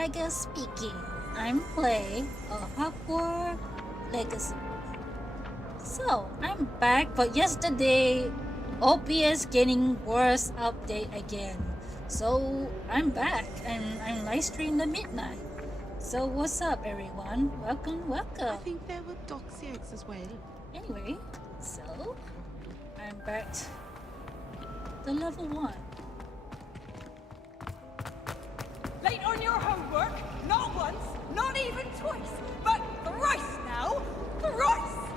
Dragon speaking. I'm Play, a Hogwarts Legacy. So, I'm back, but yesterday, OBS getting worse update again. So, I'm back, and I'm live streaming the midnight. So, what's up, everyone? Welcome. I think there were doxy eggs as well. Anyway, so, I'm back to level 1. Late on your homework? Not once, not even twice, but thrice now! Thrice!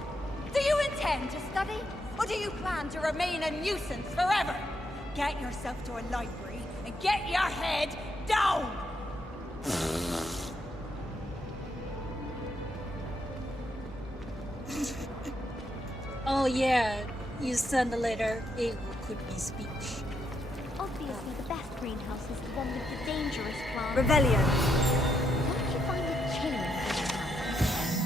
Do you intend to study? Or do you plan to remain a nuisance forever? Get yourself to a library and get your head down! Oh yeah, you sent a letter. It could be speech. Obviously, the best greenhouse is the one with the dangerous plants. Rebellion. Don't you find it chilly in greenhouse?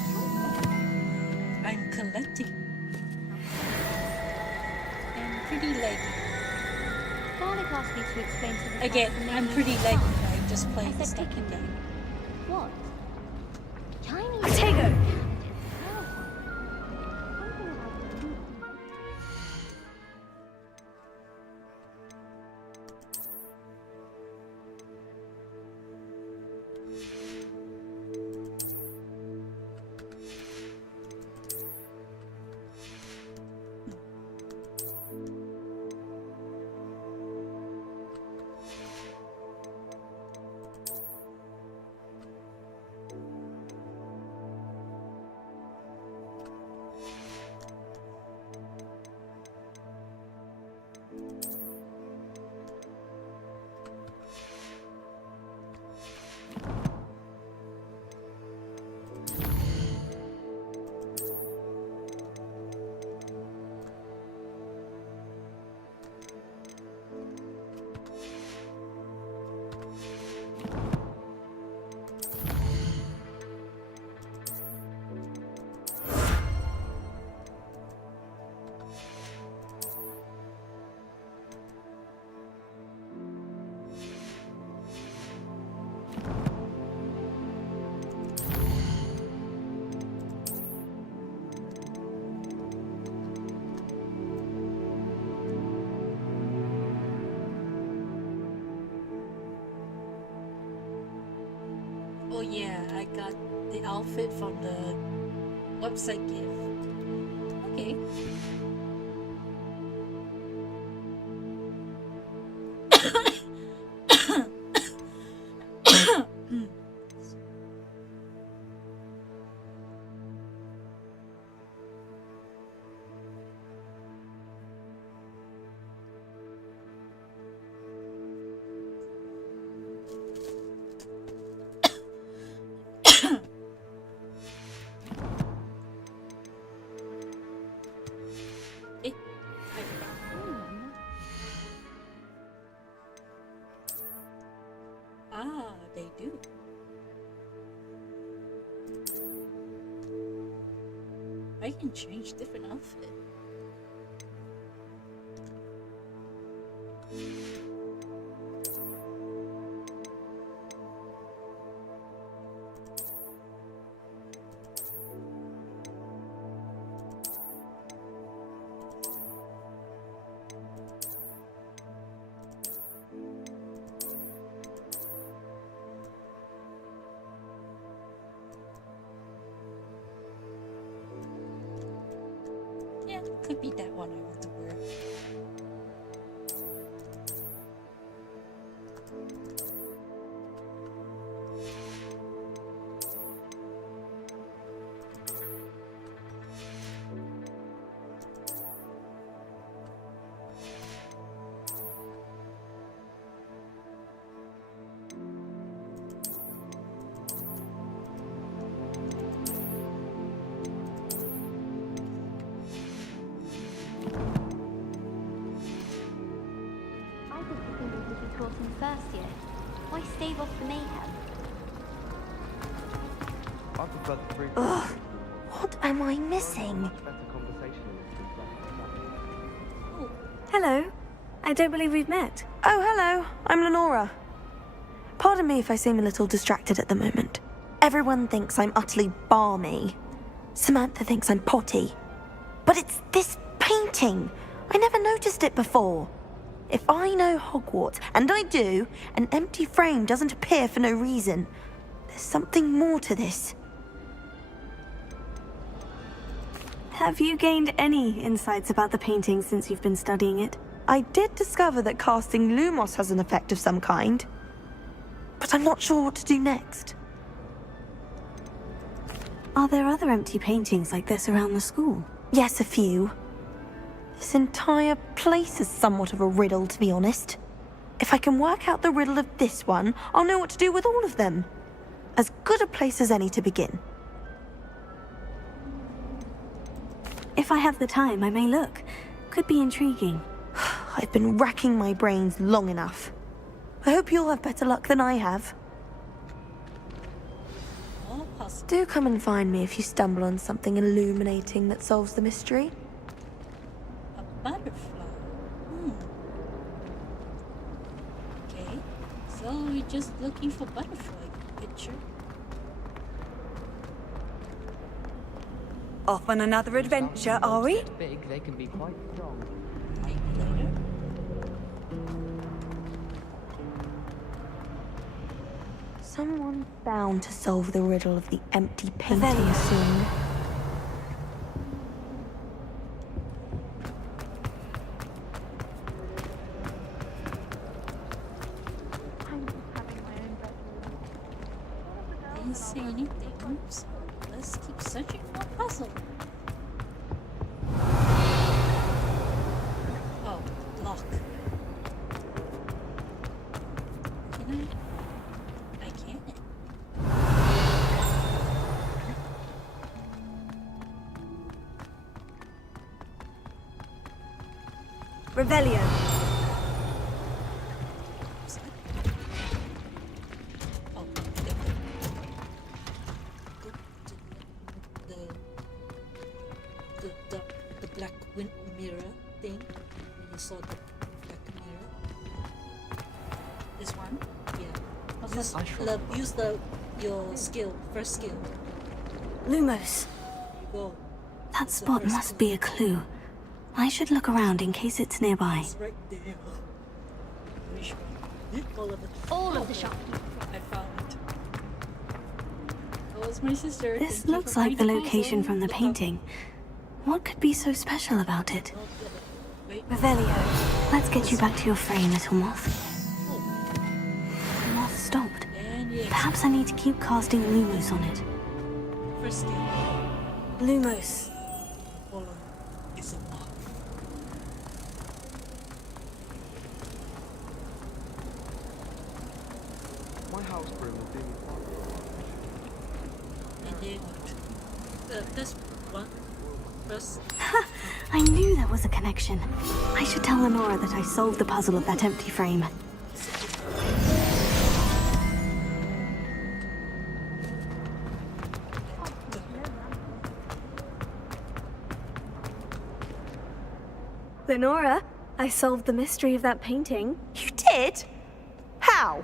I'm collecting. I'm pretty leggy. Garlic asked me to explain to the Again, class the I'm meaning pretty of leggy. plants. I just played I the said stuff picking again. What? Chinese. Antigone! Oh yeah, I got the outfit from the website gift. Okay. Ah, they do. I can change different outfit. Yeah, could be that one I want to wear. Taught in first year. Why stave off the mayhem? I prefer the three. Ugh, what am I missing? Oh, Hello. I don't believe we've met. Oh, hello. I'm Lenora. Pardon me if I seem a little distracted at the moment. Everyone thinks I'm utterly balmy. Samantha thinks I'm potty. But it's this painting. I never noticed it before. If I know Hogwarts, and I do, an empty frame doesn't appear for no reason. There's something more to this. Have you gained any insights about the painting since you've been studying it? I did discover that casting Lumos has an effect of some kind. But I'm not sure what to do next. Are there other empty paintings like this around the school? Yes, a few. This entire place is somewhat of a riddle, to be honest. If I can work out the riddle of this one, I'll know what to do with all of them. As good a place as any to begin. If I have the time, I may look. Could be intriguing. I've been racking my brains long enough. I hope you'll have better luck than I have. All possible. Do come and find me if you stumble on something illuminating that solves the mystery. A butterfly. Okay, so we're just looking for butterfly picture. Off on another adventure, are we? Big, they can be quite strong. Maybe later. Someone's bound to solve the riddle of the empty painting Avelia. soon. Didn't see anything, so let's keep searching for a puzzle. Oh, lock. Can I can't. Revelio. Oh, the black wind mirror thing. When you saw the black mirror. This one? Yeah. Use your skill, first skill. Lumos. You go. That It's the spot first must skill. be a clue. I should look around in case it's nearby. It's right there. Which one? All of it. All of the shop. I found it. Oh, it's my sister. This Thank you looks for like the bringing location puzzle. from the Look up. painting. What could be so special about it? Oh, yeah. Wait. Revelio, let's get you back to your frame, little moth. Oh, The moth stopped. and yeah. Perhaps I need to keep casting Lumos on it. First skill. Lumos. Hold on. It's a moth. My house broom will do. And then this one. First. I knew there was a connection. I should tell Lenora that I solved the puzzle of that empty frame. Lenora, I solved the mystery of that painting. You did? How?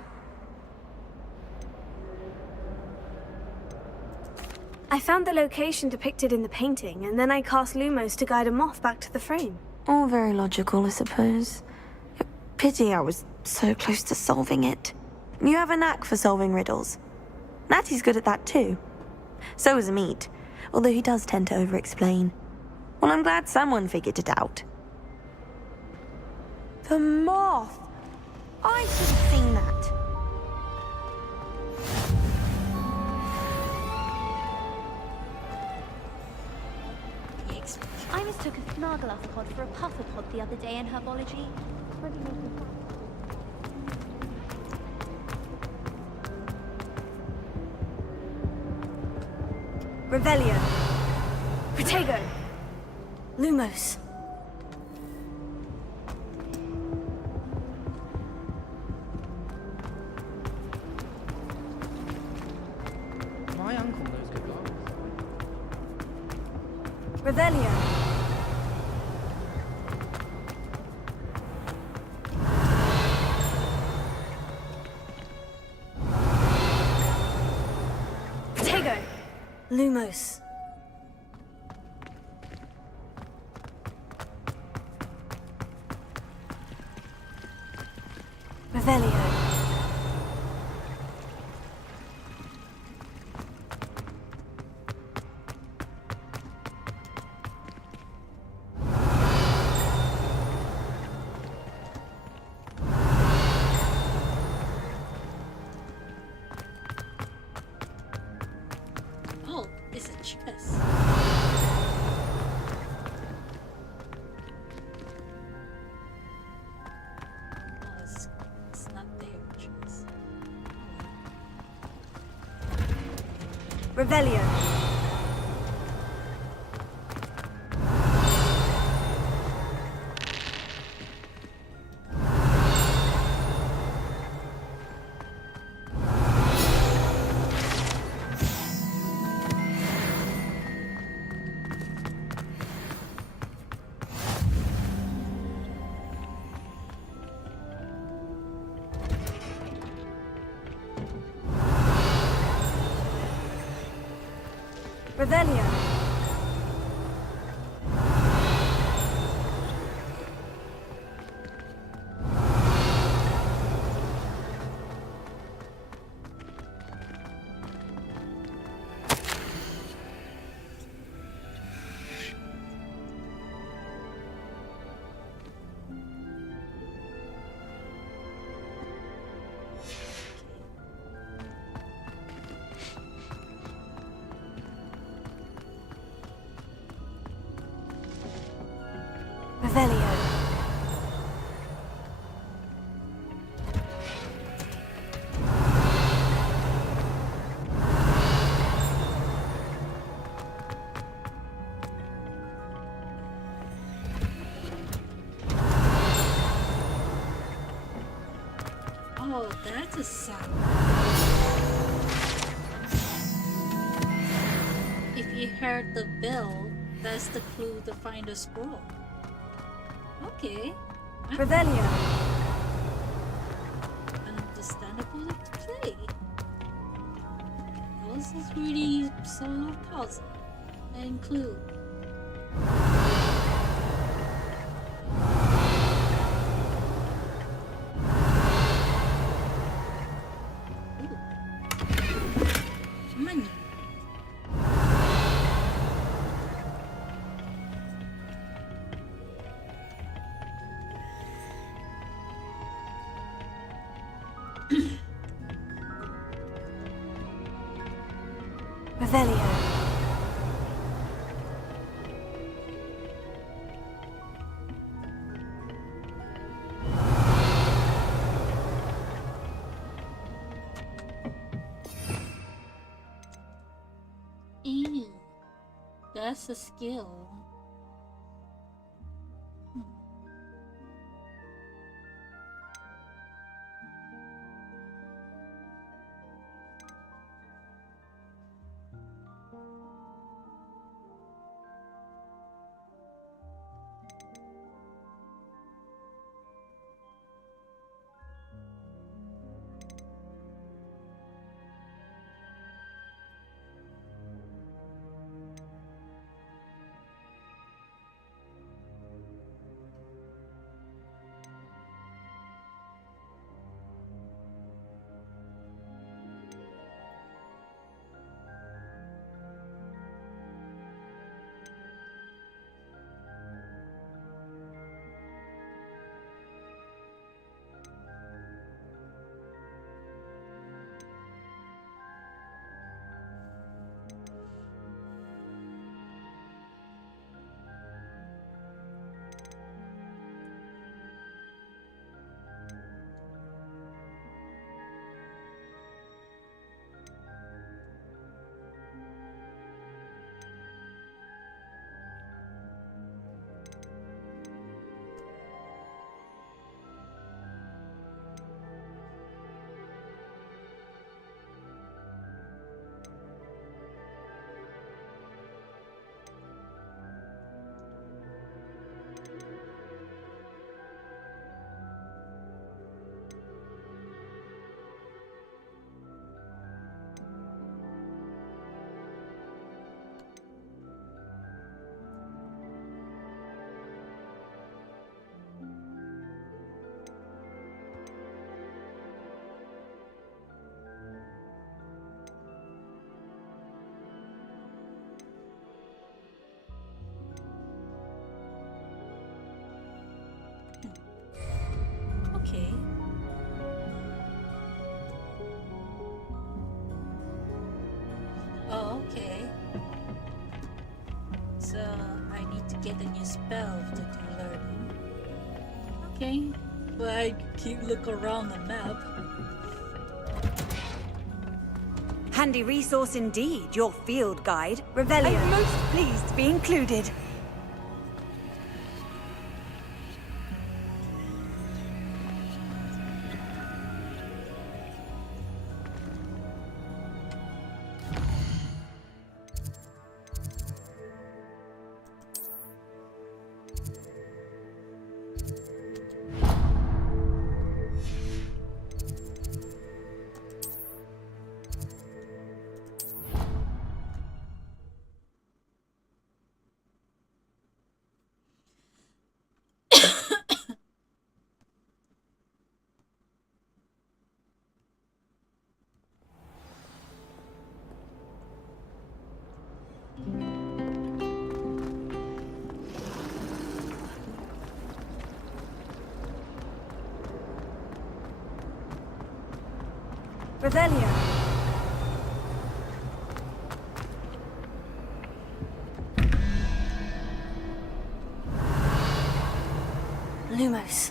I found the location depicted in the painting, and then I cast Lumos to guide a moth back to the frame. All very logical, I suppose. Pity I was so close to solving it. You have a knack for solving riddles. Natty's good at that too. So is Amit, although he does tend to over-explain. Well, I'm glad someone figured it out. The moth! I should have seen that. I mistook a Snargaluthpod for a Pufferpod the other day in herbology. Revelio. Protego. Lumos. My uncle knows good guys. Revelio. Lumos. Revelio. Oh, it's a chest. Oh, it's not there, chest. Revelio. Revelio. Revelio. Oh, that's a sign. If you heard the bell, that's the clue to find the scroll. Okay. Revelio. Understandable to play. This is really solo puzzle and clue. Ooh. Money. Revelio. Ew. That's a skill. Okay. Oh, okay. So I need to get a new spell to do learning. Okay, but I keep look around the map. Handy resource indeed, your field guide. Revelio. I'm most pleased to be included. Revelio. Lumos.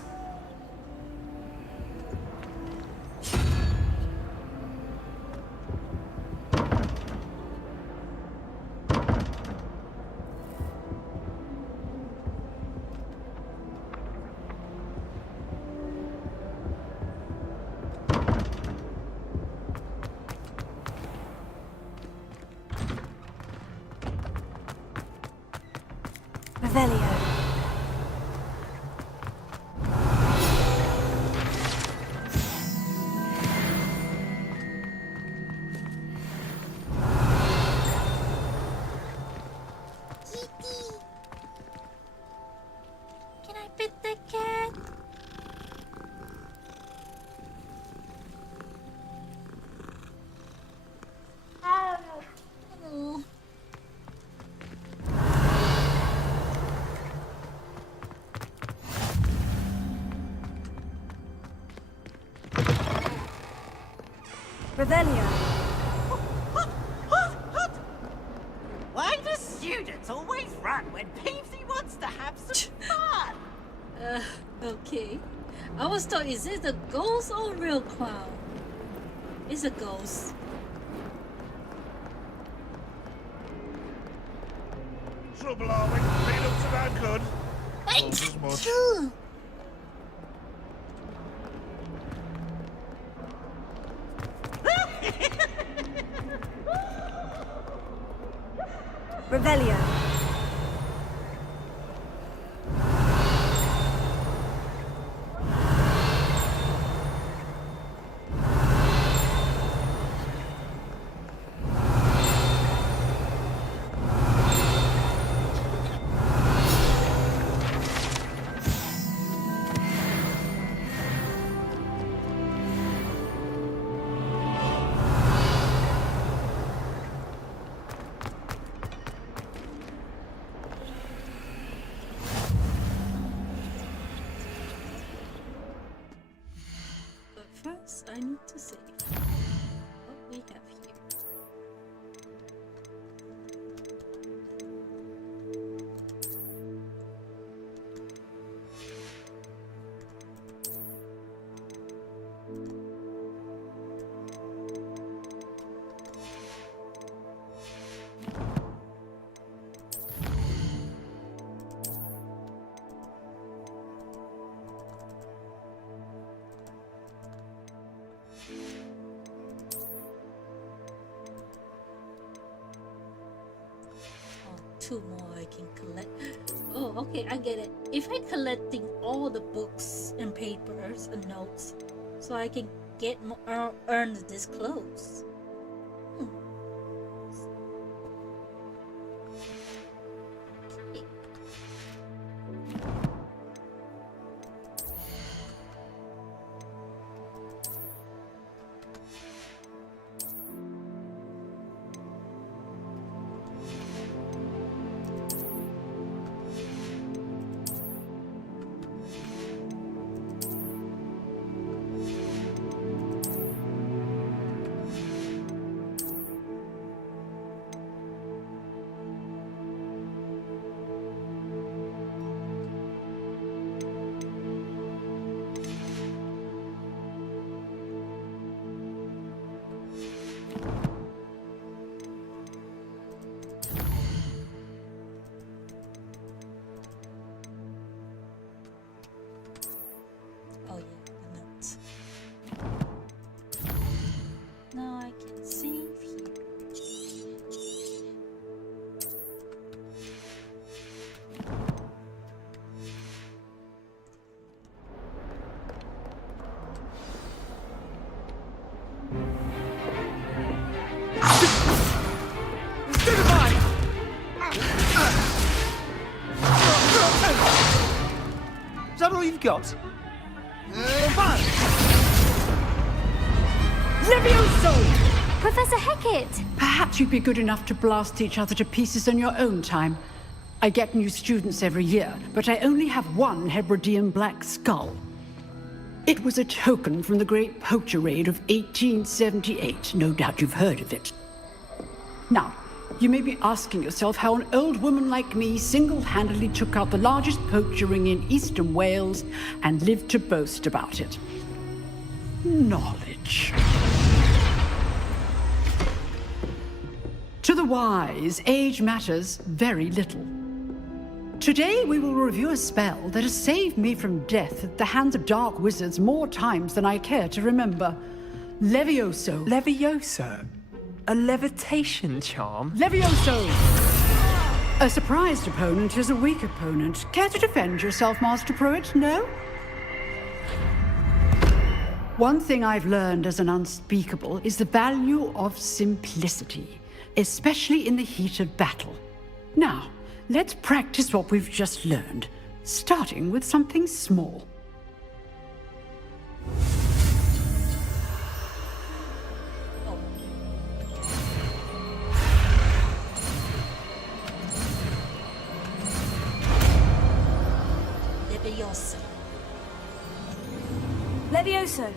Revelio. Can I pet the cat? Oh. Revelio. Why do students always run when Peevesy wants to have some fun? Okay. I was told, is it a ghost or a real clown? It's a ghost. Trouble, are we? Been up to that good? Not as much. Revelio. But first, I need to save what we have here. Two more I can collect. Oh, okay, I get it. If I collecting all the books and papers and notes, so I can get more, earn this clothes. Hmm. Okay. all you've got? Levioso! Professor Hecat! Perhaps you'd be good enough to blast each other to pieces in your own time. I get new students every year, but I only have one Hebridean black skull. It was a token from the Great Poacher Raid of 1878. No doubt you've heard of it. Now, you may be asking yourself how an old woman like me single-handedly took out the largest poacher ring in eastern Wales and lived to boast about it. Knowledge. To the wise, age matters very little. Today we will review a spell that has saved me from death at the hands of dark wizards more times than I care to remember. Levioso. Levioso? A levitation charm? Levioso! A surprised opponent is a weak opponent. Care to defend yourself, Master Pruitt? No? One thing I've learned as an unspeakable is the value of simplicity, especially in the heat of battle. Now, let's practice what we've just learned, starting with something small. Levioso. Levioso.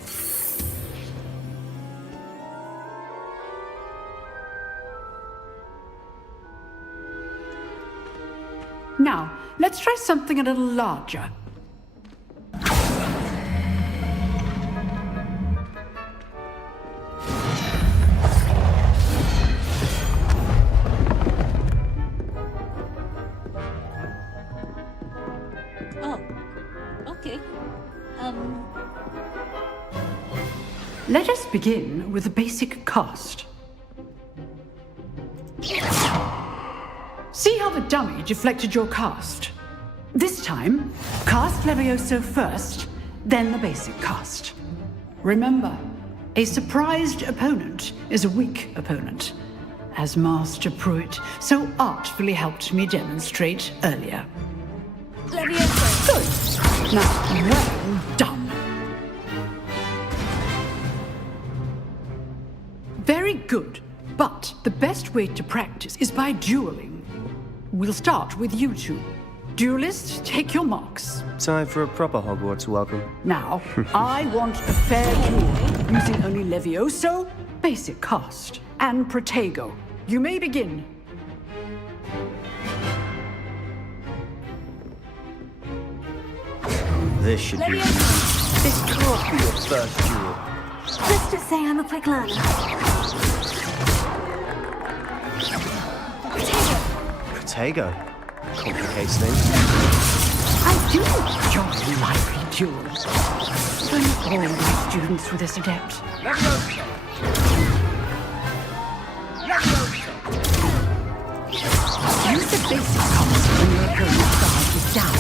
Now, let's try something a little larger. Oh, okay. Let us begin with the basic cast. See how the dummy deflected your cast? This time, cast Levioso first, then the basic cast. Remember, a surprised opponent is a weak opponent, as Master Pruitt so artfully helped me demonstrate earlier. Levioso. Good. Now, well done. Very good, but the best way to practice is by dueling. We'll start with you two. Duelists, take your marks. Time for a proper Hogwarts welcome. Now, I want a fair duel, using only Levioso, basic cast, and Protego. You may begin. This should be... This can't be your first duel. Let's just say I'm a quick learner. Protego. Complicates things. I do enjoy lively duels. Only all my students with this adept. Levioso! Levioso! Use the basic cast when your opponent's guard is down.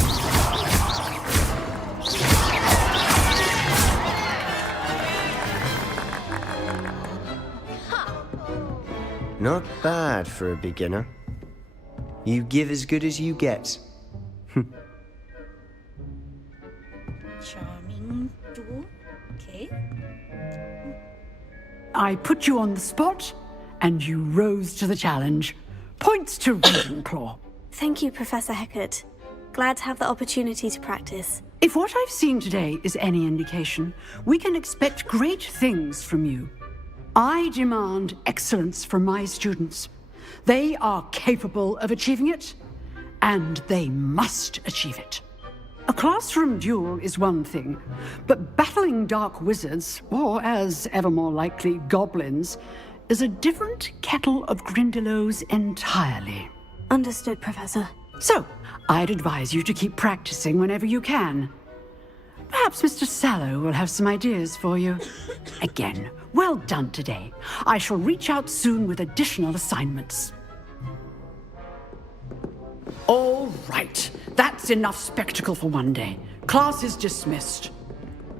Not bad for a beginner. You give as good as you get. Charming duel. Okay. I put you on the spot, and you rose to the challenge. Points to Ravenclaw. Thank you, Professor Hecat. Glad to have the opportunity to practice. If what I've seen today is any indication, we can expect great things from you. I demand excellence from my students. They are capable of achieving it, and they must achieve it. A classroom duel is one thing, but battling dark wizards, or as ever more likely, goblins, is a different kettle of Grindylows entirely. Understood, Professor. So, I'd advise you to keep practicing whenever you can. Perhaps Mr. Sallow will have some ideas for you. Again, well done today. I shall reach out soon with additional assignments. All right. That's enough spectacle for one day. Class is dismissed.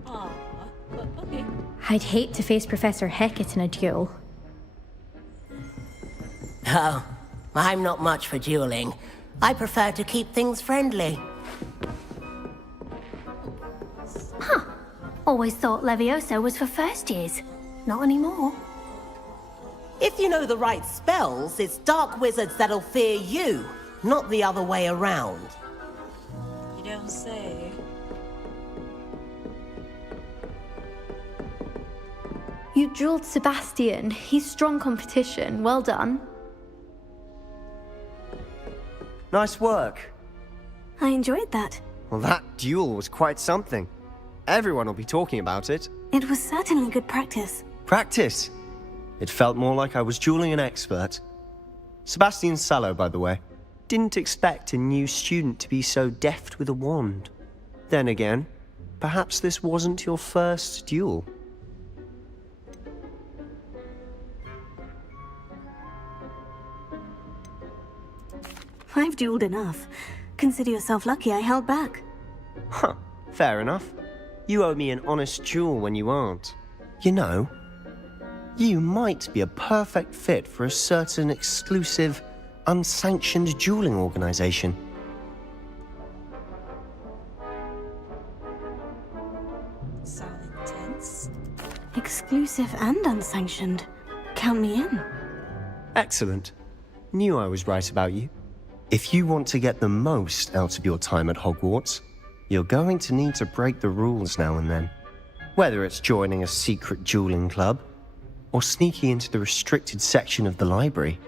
Okay. I'd hate to face Professor Hecat in a duel. Oh, I'm not much for dueling. I prefer to keep things friendly. Always thought Leviosa was for first years. Not anymore. If you know the right spells, it's dark wizards that'll fear you, not the other way around. You don't say. You drilled Sebastian. He's strong competition. Well done. Nice work. I enjoyed that. Well, that duel was quite something. Everyone will be talking about it. It was certainly good practice. Practice? It felt more like I was dueling an expert. Sebastian Sallow, by the way. Didn't expect a new student to be so deft with a wand. Then again, perhaps this wasn't your first duel. I've dueled enough. Consider yourself lucky I held back. Huh, fair enough. You owe me an honest duel when you aren't. You know, you might be a perfect fit for a certain exclusive, unsanctioned dueling organization. Sound intense. Exclusive and unsanctioned. Count me in. Excellent. Knew I was right about you. If you want to get the most out of your time at Hogwarts, you're going to need to break the rules now and then. Whether it's joining a secret dueling club, or sneaking into the restricted section of the library,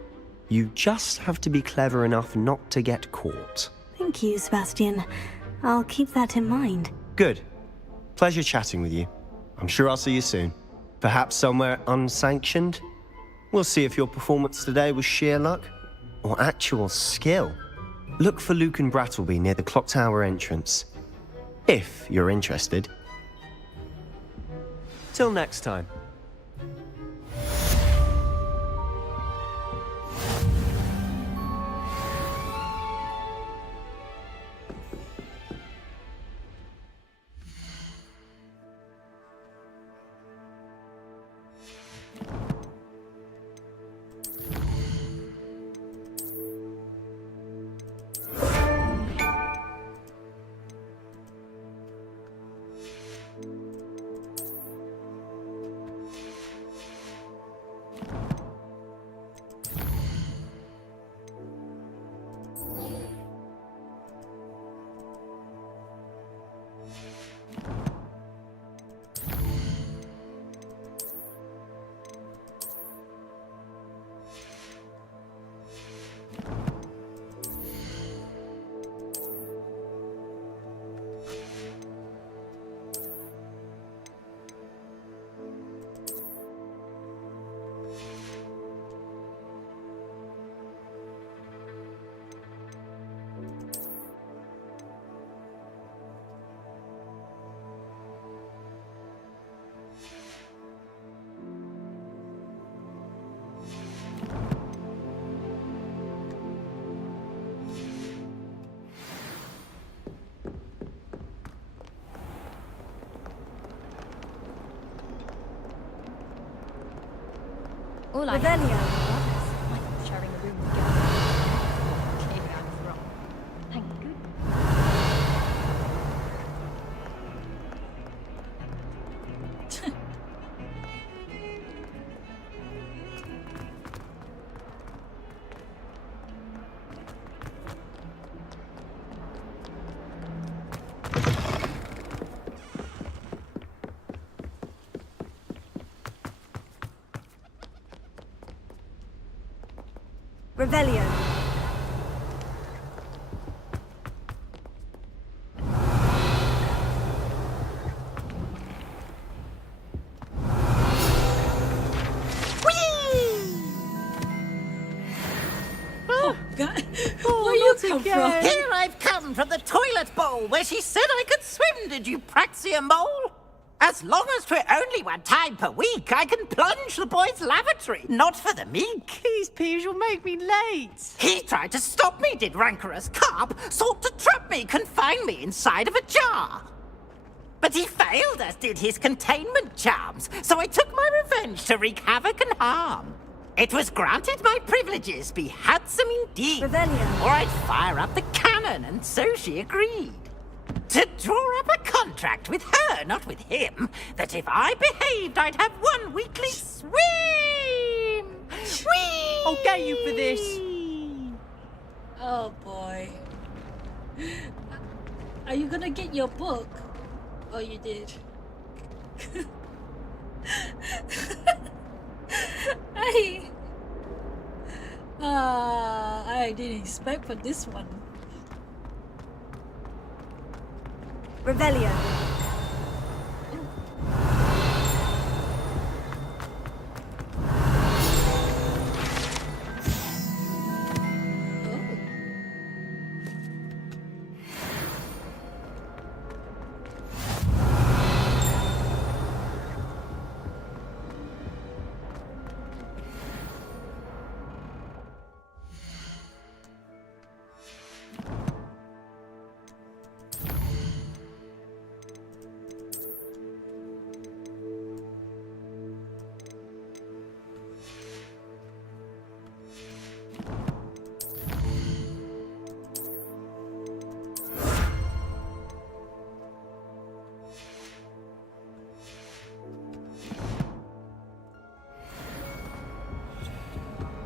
you just have to be clever enough not to get caught. Thank you, Sebastian. I'll keep that in mind. Good. Pleasure chatting with you. I'm sure I'll see you soon. Perhaps somewhere unsanctioned? We'll see if your performance today was sheer luck or actual skill. Look for Luke and Brattleby near the clock tower entrance, if you're interested. Till next time. All I Revelio. sharing a room together. Clearly I was wrong. Thank goodness. Revelio. Oh, God. Where you come from? Here I've come from the toilet bowl where she said I could swim, did you praxia mole? As long as 'twere only one time per week, I can plunge the boy's lavatory, not for the meek. Please, Peeves, you'll make me late. He tried to stop me, did rancorous carp, sought to trap me, confine me inside of a jar. But he failed, as did his containment charms, so I took my revenge to wreak havoc and harm. It was granted my privileges be handsome indeed, Revelio. or I'd fire up the cannon, and so she agreed. To draw up a contract with her, not with him, that if I behaved, I'd have 1 weekly swim! Whee! I'll get you for this. Oh boy. Are you gonna get your book? Oh, you did. I didn't expect for this one. Revelio.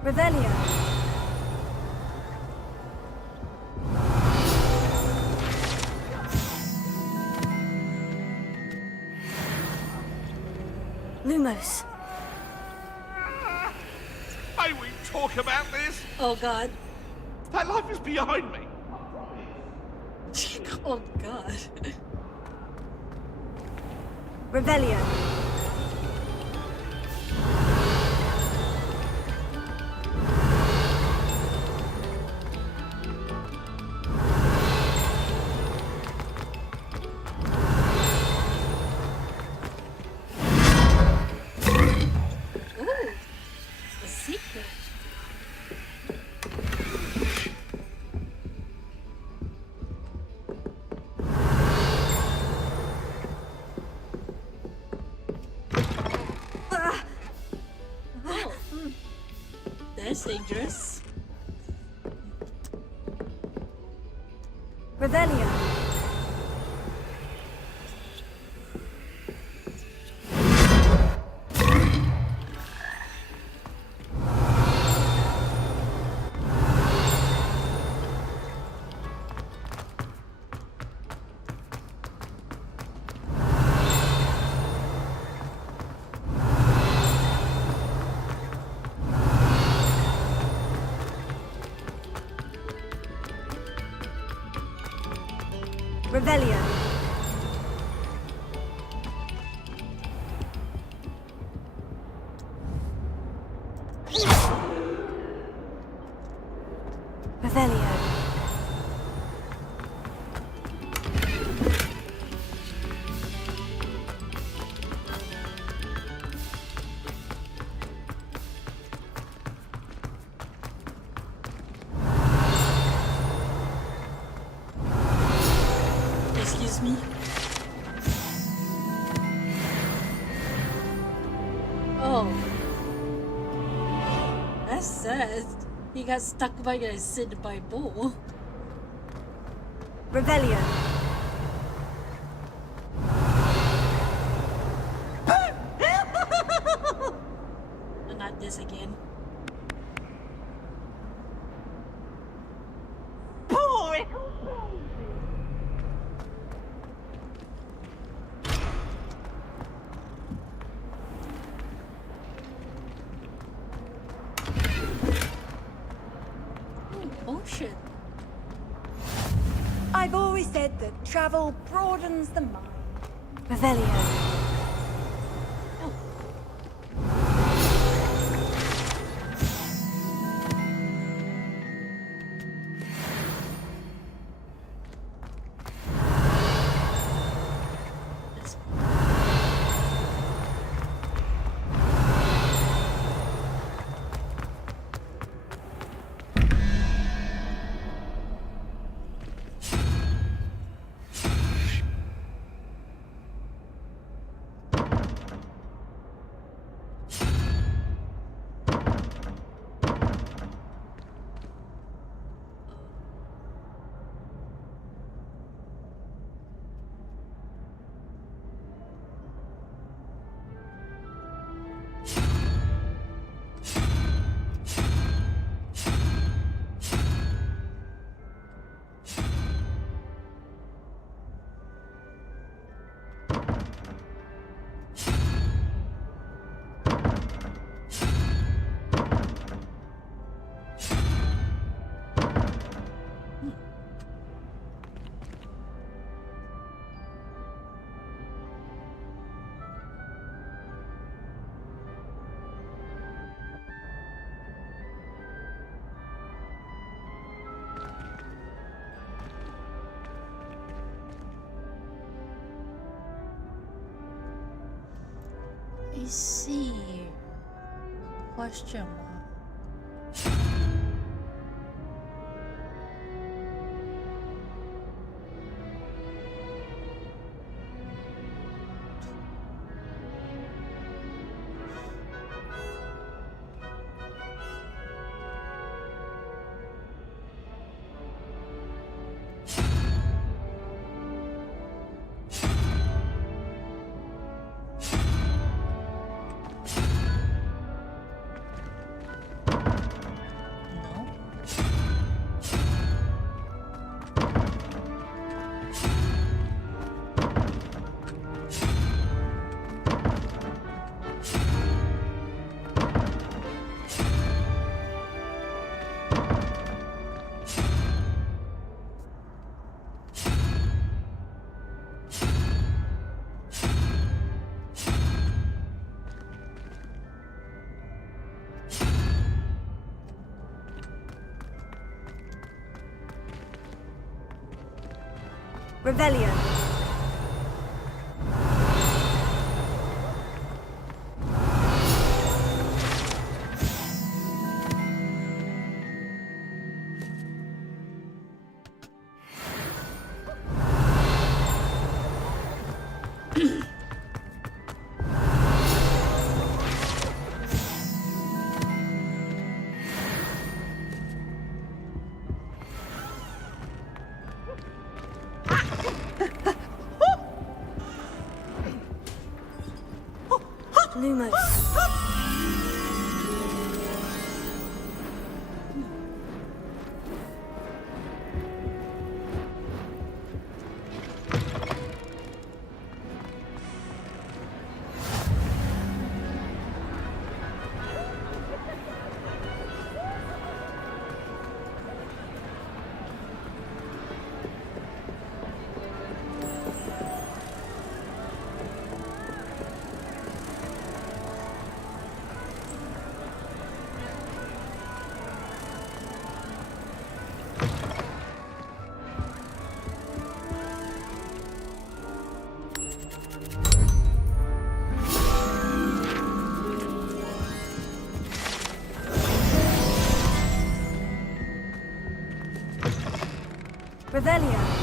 Revelio. Lumos. May we talk about this? Oh god. That life is behind me. Oh god. Revelio. That's dangerous. Revelio. Revelio. Revelio. Excuse me. Oh. That's sad. He got stuck by a Sid by bull. Revelio. Not this again. Poor Bullshit. I've always said that travel broadens the mind. Revelio. I see. Question mark. Revelio. Lumos. Revelio.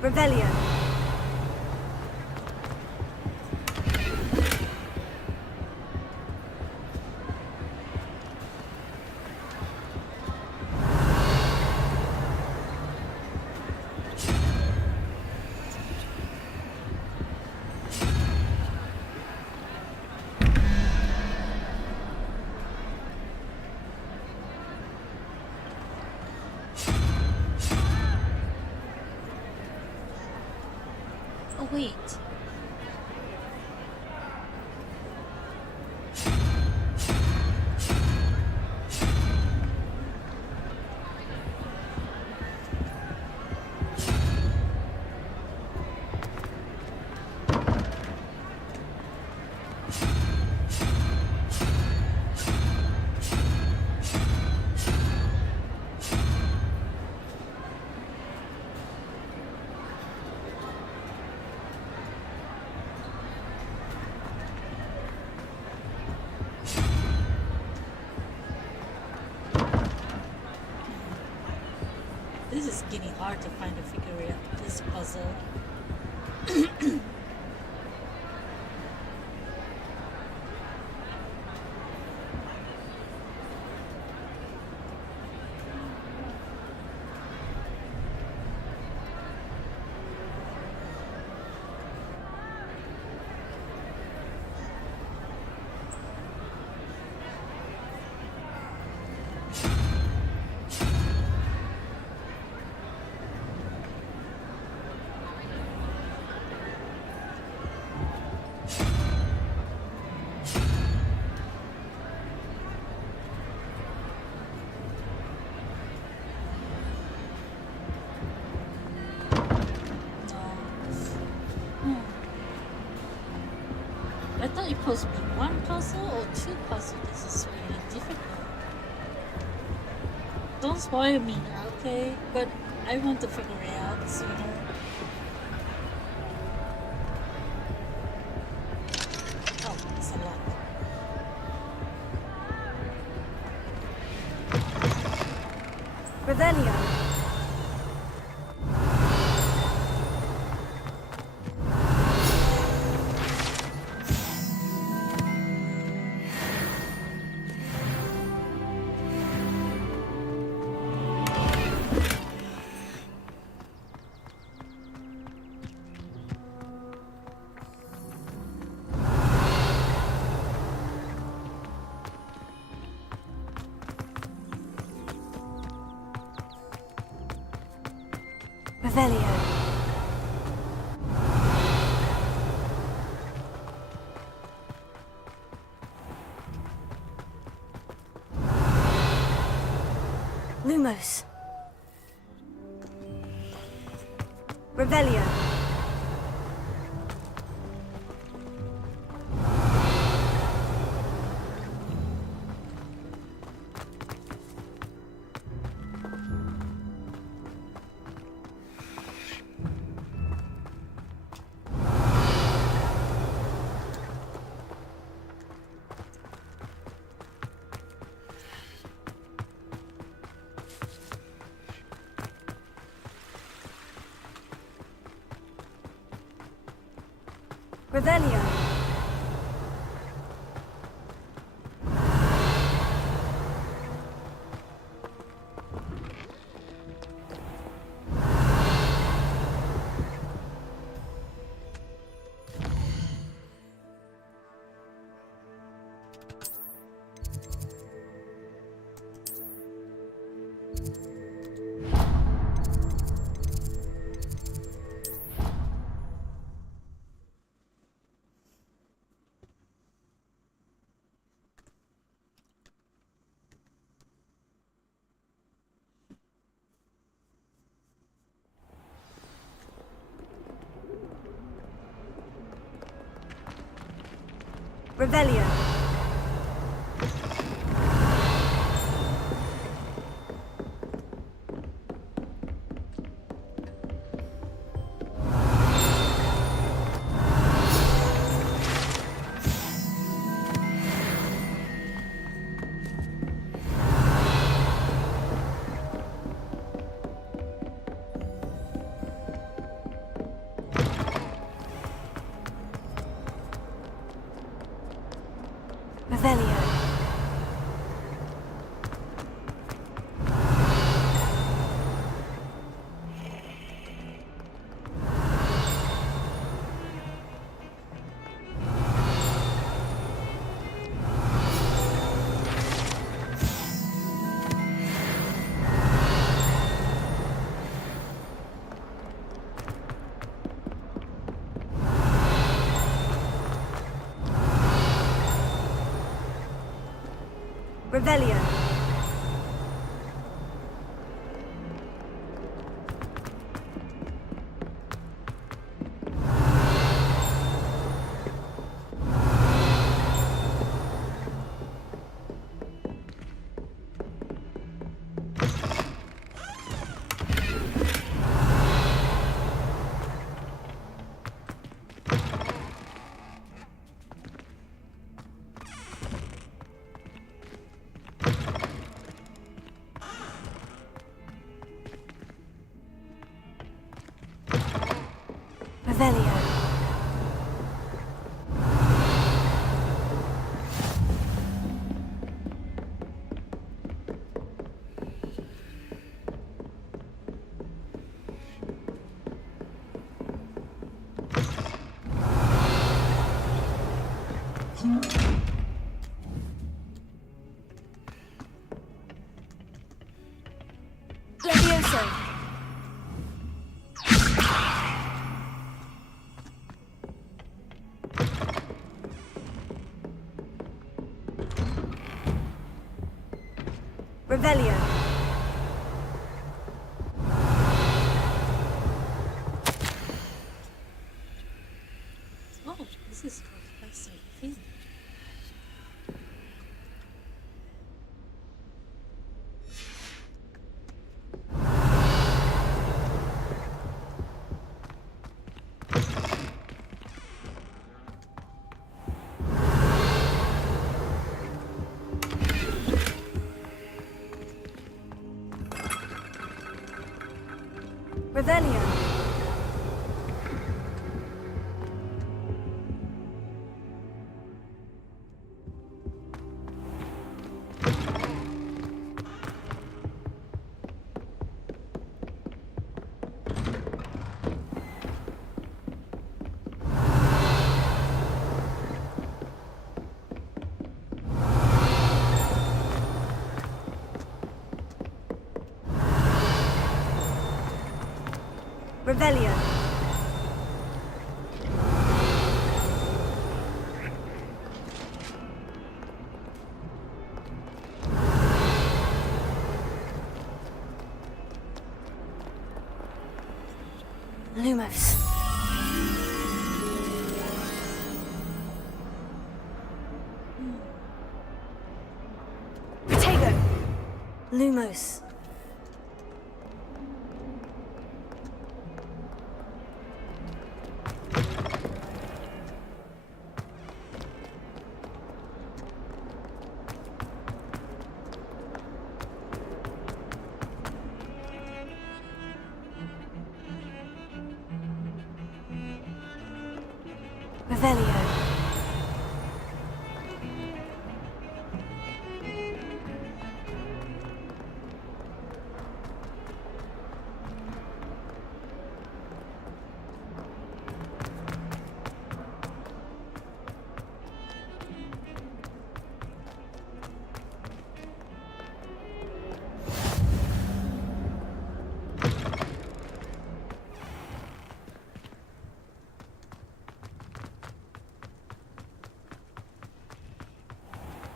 Revelio. Oh wait. This is getting hard to find a figure out this puzzle. I thought it was supposed to be one puzzle or two puzzles. This is really difficult. Don't spoil me now, okay? But I want to figure it out sooner. Oh, it's a lot. Revelio. Revelio. Lumos. Revelio. Revelio. Revelio. Revelio. Revelio. Revelio. Levioso. Revelio. Oh, this is good. Let's see if he's... Revelio. Revelio. Lumos. Protego. Lumos. Revelio.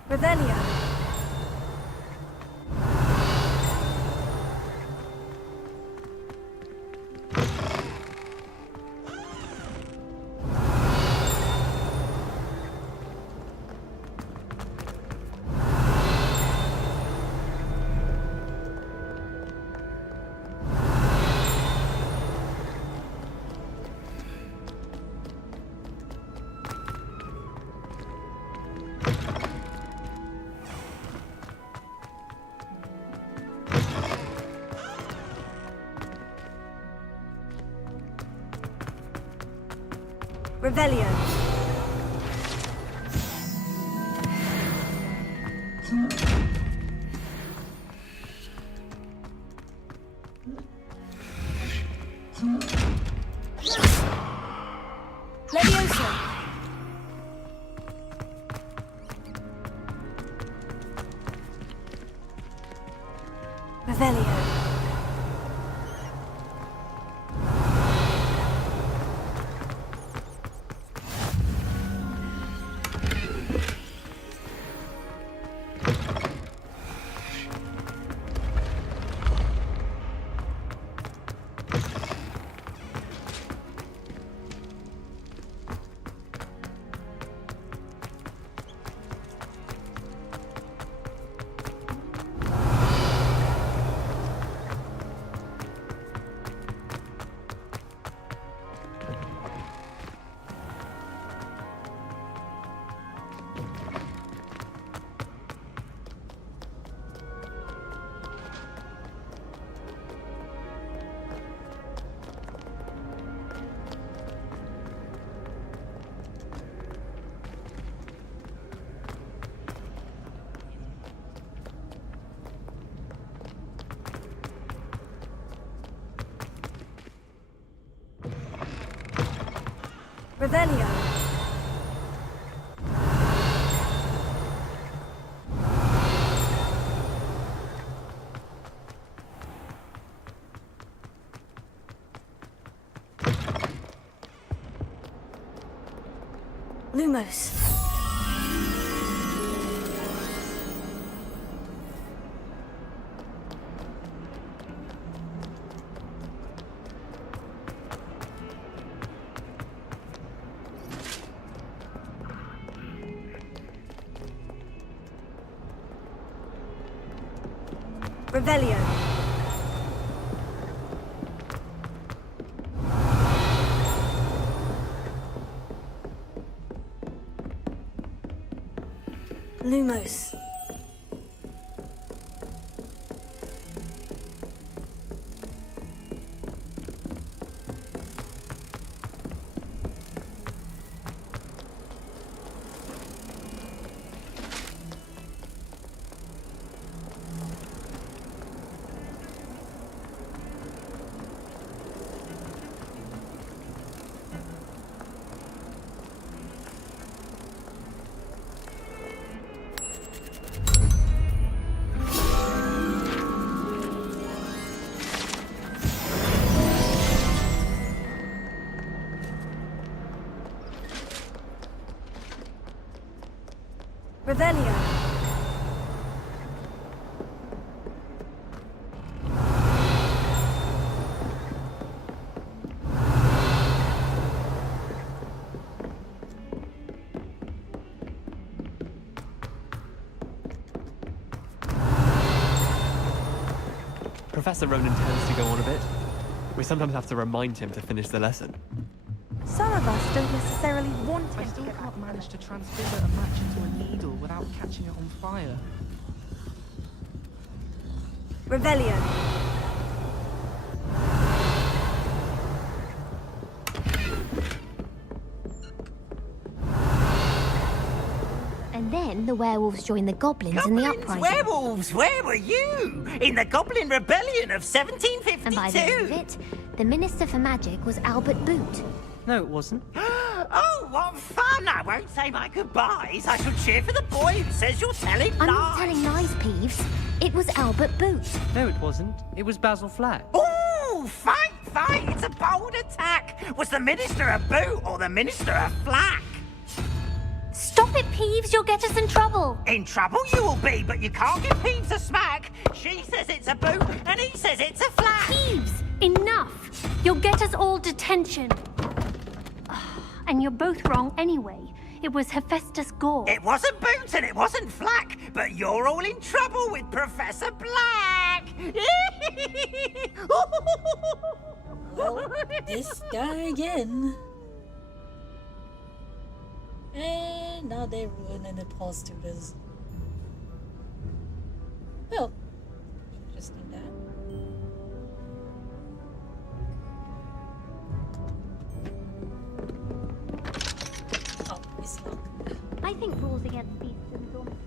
Revelio. Revelio. Levioso. Revelio. Revelio. Lumos. Revelio. Lumos. Revelio. Professor Ronan tends to go on a bit. We sometimes have to remind him to finish the lesson. Some of us don't necessarily want I him still to get can't manage to transfigure a match into a needle without catching it on fire. Revelio. And then the werewolves joined the goblins in the Goblins, uprising. werewolves, where were you? In the Goblin Rebellion of 1752. And by the end of it, the Minister for Magic was Albert Boot. No, it wasn't. Oh, what fun! I won't say my goodbyes. I shall cheer for the boy who says you're telling I'm lies. not telling lies, Peeves. It was Albert Boot. No, it wasn't. It was Basil Flack. Ooh, fight! It's a bold attack. Was the Minister a boot or the Minister a flack? Stop it, Peeves. You'll get us in trouble. In trouble you will be, but you can't give Peeves a smack. She says it's a boot, and he says it's a flack. Peeves, enough. You'll get us all detention. And you're both wrong anyway. It was Hephaestus Gore. It wasn't boot and it wasn't flack, but you're all in trouble with Professor Black. Well, this guy again. And now they're ruining the posters. Well, interesting that. Oh, it's locked. I think rules against beasts and dormant.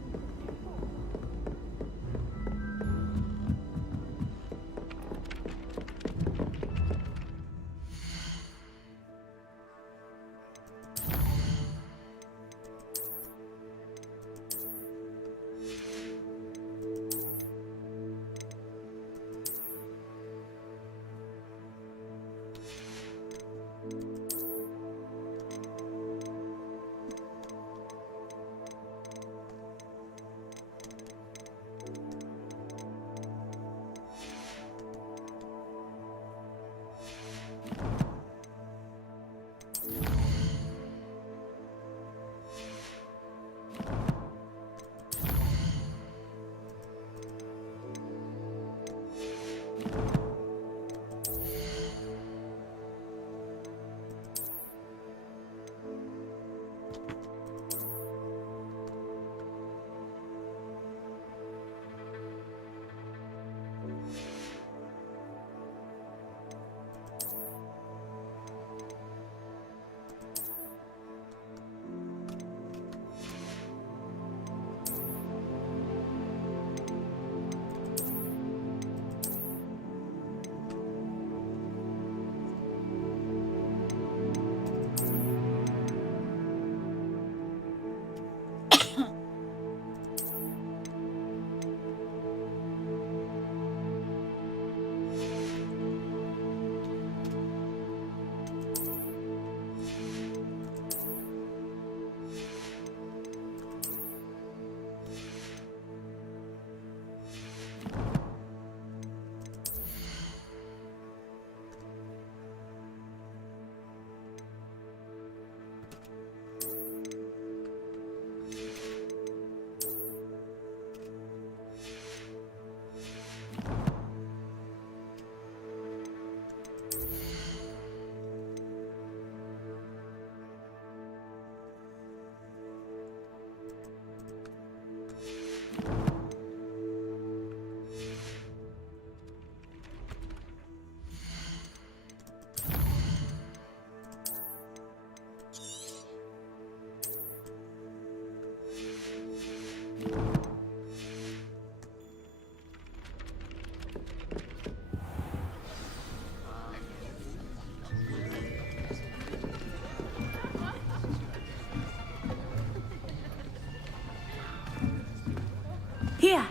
Here.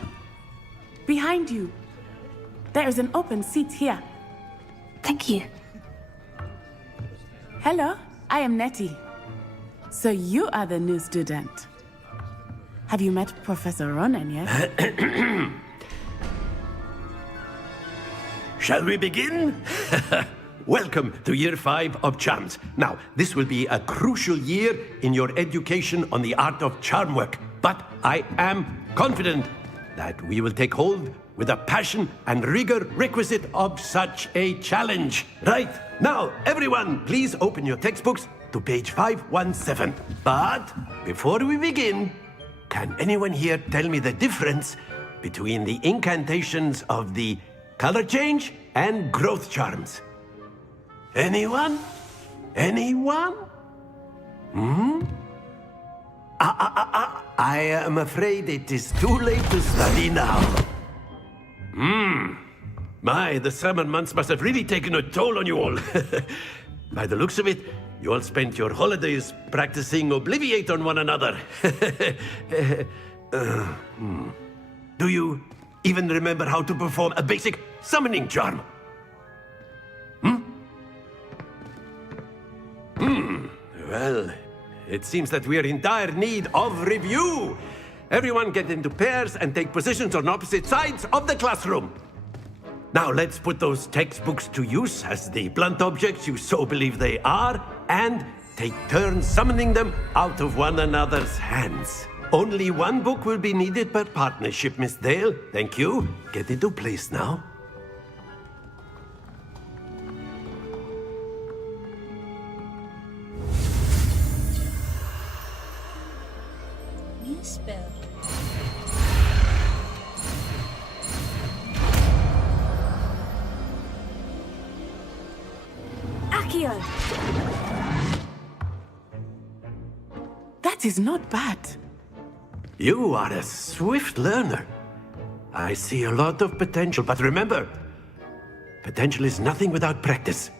Behind you. There is an open seat here. Thank you. Hello, I am Nettie. So you are the new student. Have you met Professor Ronan yet? Shall we begin? Welcome to Year 5 of Charms. Now, this will be a crucial year in your education on the art of charm work. But I am confident that we will take hold with the passion and rigor requisite of such a challenge. Right, now, everyone, please open your textbooks to page 517. But before we begin, can anyone here tell me the difference between the incantations of the color change and growth charms? Anyone? Anyone? I am afraid it is too late to study now. My, the summer months must have really taken a toll on you all. By the looks of it, you all spent your holidays practicing Obliviate on one another. Do you even remember how to perform a basic summoning charm? Well, it seems that we are in dire need of review. Everyone get into pairs and take positions on opposite sides of the classroom. Now let's put those textbooks to use as the blunt objects you so believe they are, and take turns summoning them out of one another's hands. Only one book will be needed per partnership, Miss Dale. Thank you. Get into place now. New spell. Accio! That is not bad. You are a swift learner. I see a lot of potential, but remember, potential is nothing without practice.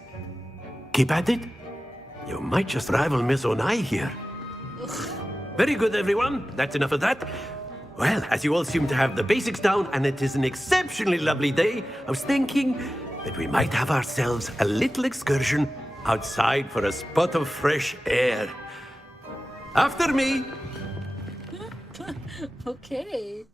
Keep at it. You might just rival Miss Onai here. Very good, everyone. That's enough of that. Well, as you all seem to have the basics down, and it is an exceptionally lovely day, I was thinking that we might have ourselves a little excursion outside for a spot of fresh air. After me. Okay.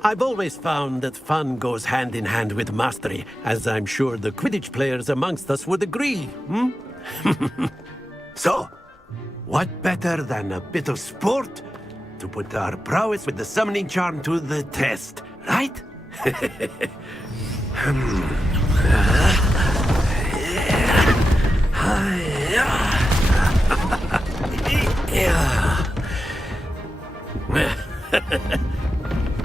I've always found that fun goes hand in hand with mastery, as I'm sure the Quidditch players amongst us would agree, So, what better than a bit of sport to put our prowess with the summoning charm to the test, right?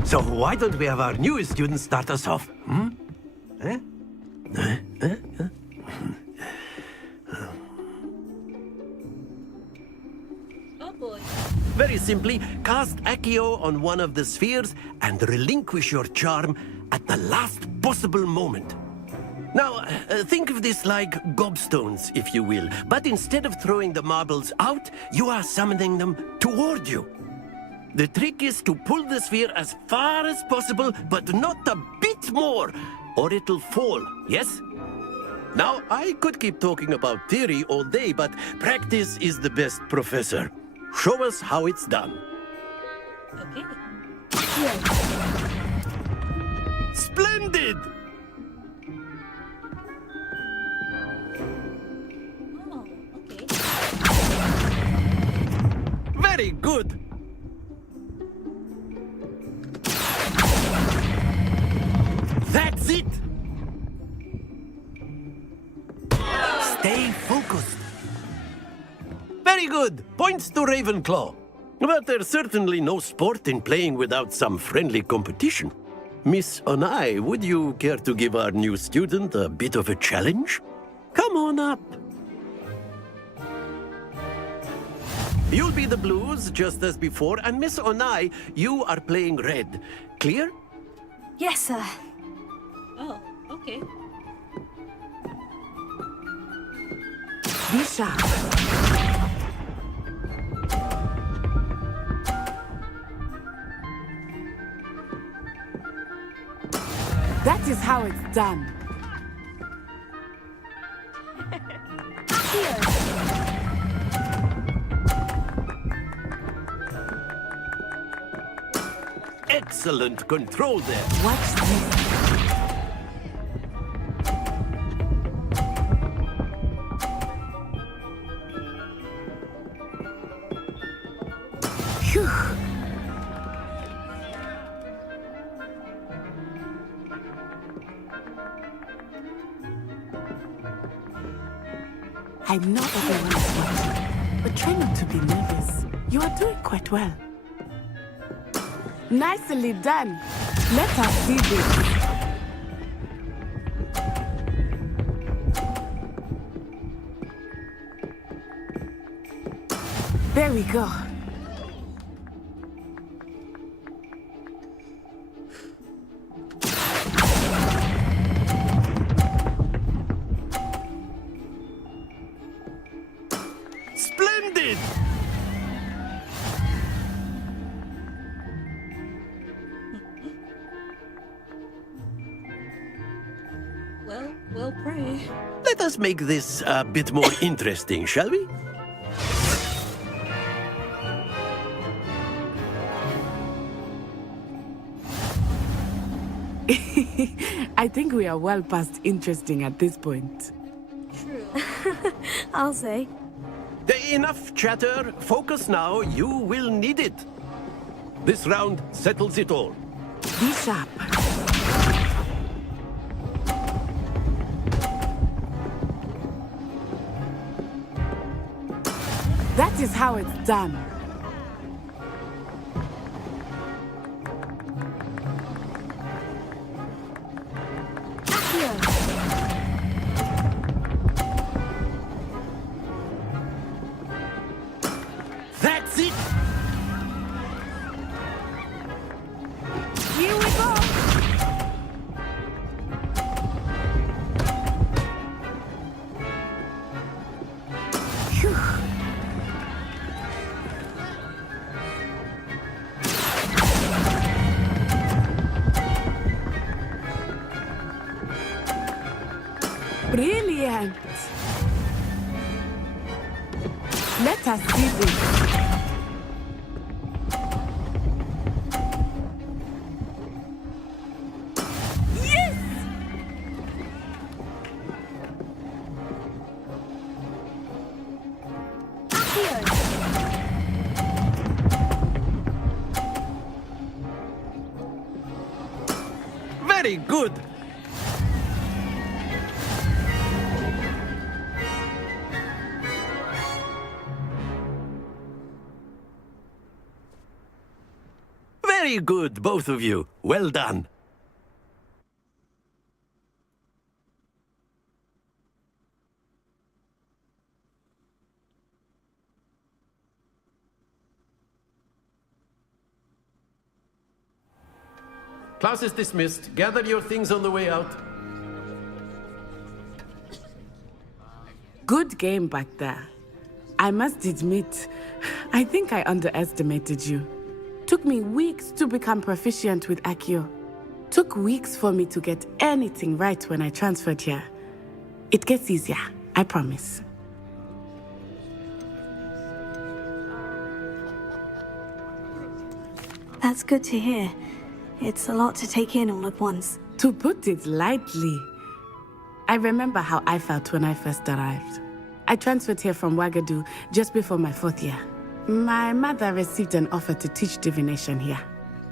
So why don't we have our newest student start us off? Oh boy. Very simply, cast Accio on one of the spheres and relinquish your charm at the last possible moment. Now, think of this like gobstones, if you will, but instead of throwing the marbles out, you are summoning them toward you. The trick is to pull the sphere as far as possible, but not a bit more, or it'll fall, yes? Now, I could keep talking about theory all day, but practice is the best professor. Show us how it's done. Okay. Splendid! Oh, okay. Very good! That's it! Stay focused. Very good. Points to Ravenclaw. But there's certainly no sport in playing without some friendly competition. Miss Onai, would you care to give our new student a bit of a challenge? Come on up. You'll be the blues, just as before, and Miss Onai, you are playing red. Clear? Yes, sir. Oh, okay. Be sharp. That is how it's done. Excellent control there. Watch this. Phew. I know everyone is watching, but try not to be nervous. You are doing quite well. Nicely done. Let us see this. There we go. Splendid! Well, pray. Let us make this a bit more interesting, shall we? I think we are well past interesting at this point. True. I'll say. Enough chatter. Focus now. You will need it. This round settles it all. Be sharp. That is how it's done. That's it! Here we go! Phew. Brilliant! Let us see this. Yes! Very good! Very good, both of you. Well done. Class is dismissed. Gather your things on the way out. Good game back there. I must admit, I think I underestimated you. Took me weeks to become proficient with Accio. Took weeks for me to get anything right when I transferred here. It gets easier, I promise. That's good to hear. It's a lot to take in all at once. To put it lightly, I remember how I felt when I first arrived. I transferred here from Wagadu just before my 4th year. My mother received an offer to teach divination here.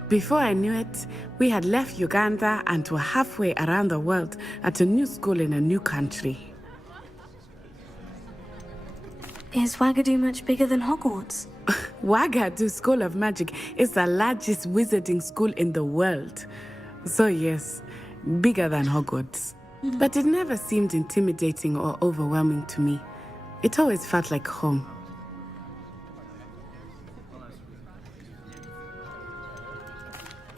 Before I knew it, we had left Uganda and were halfway around the world at a new school in a new country. Is Wagadu much bigger than Hogwarts? Wagadu School of Magic is the largest wizarding school in the world. So yes, bigger than Hogwarts. But it never seemed intimidating or overwhelming to me. It always felt like home.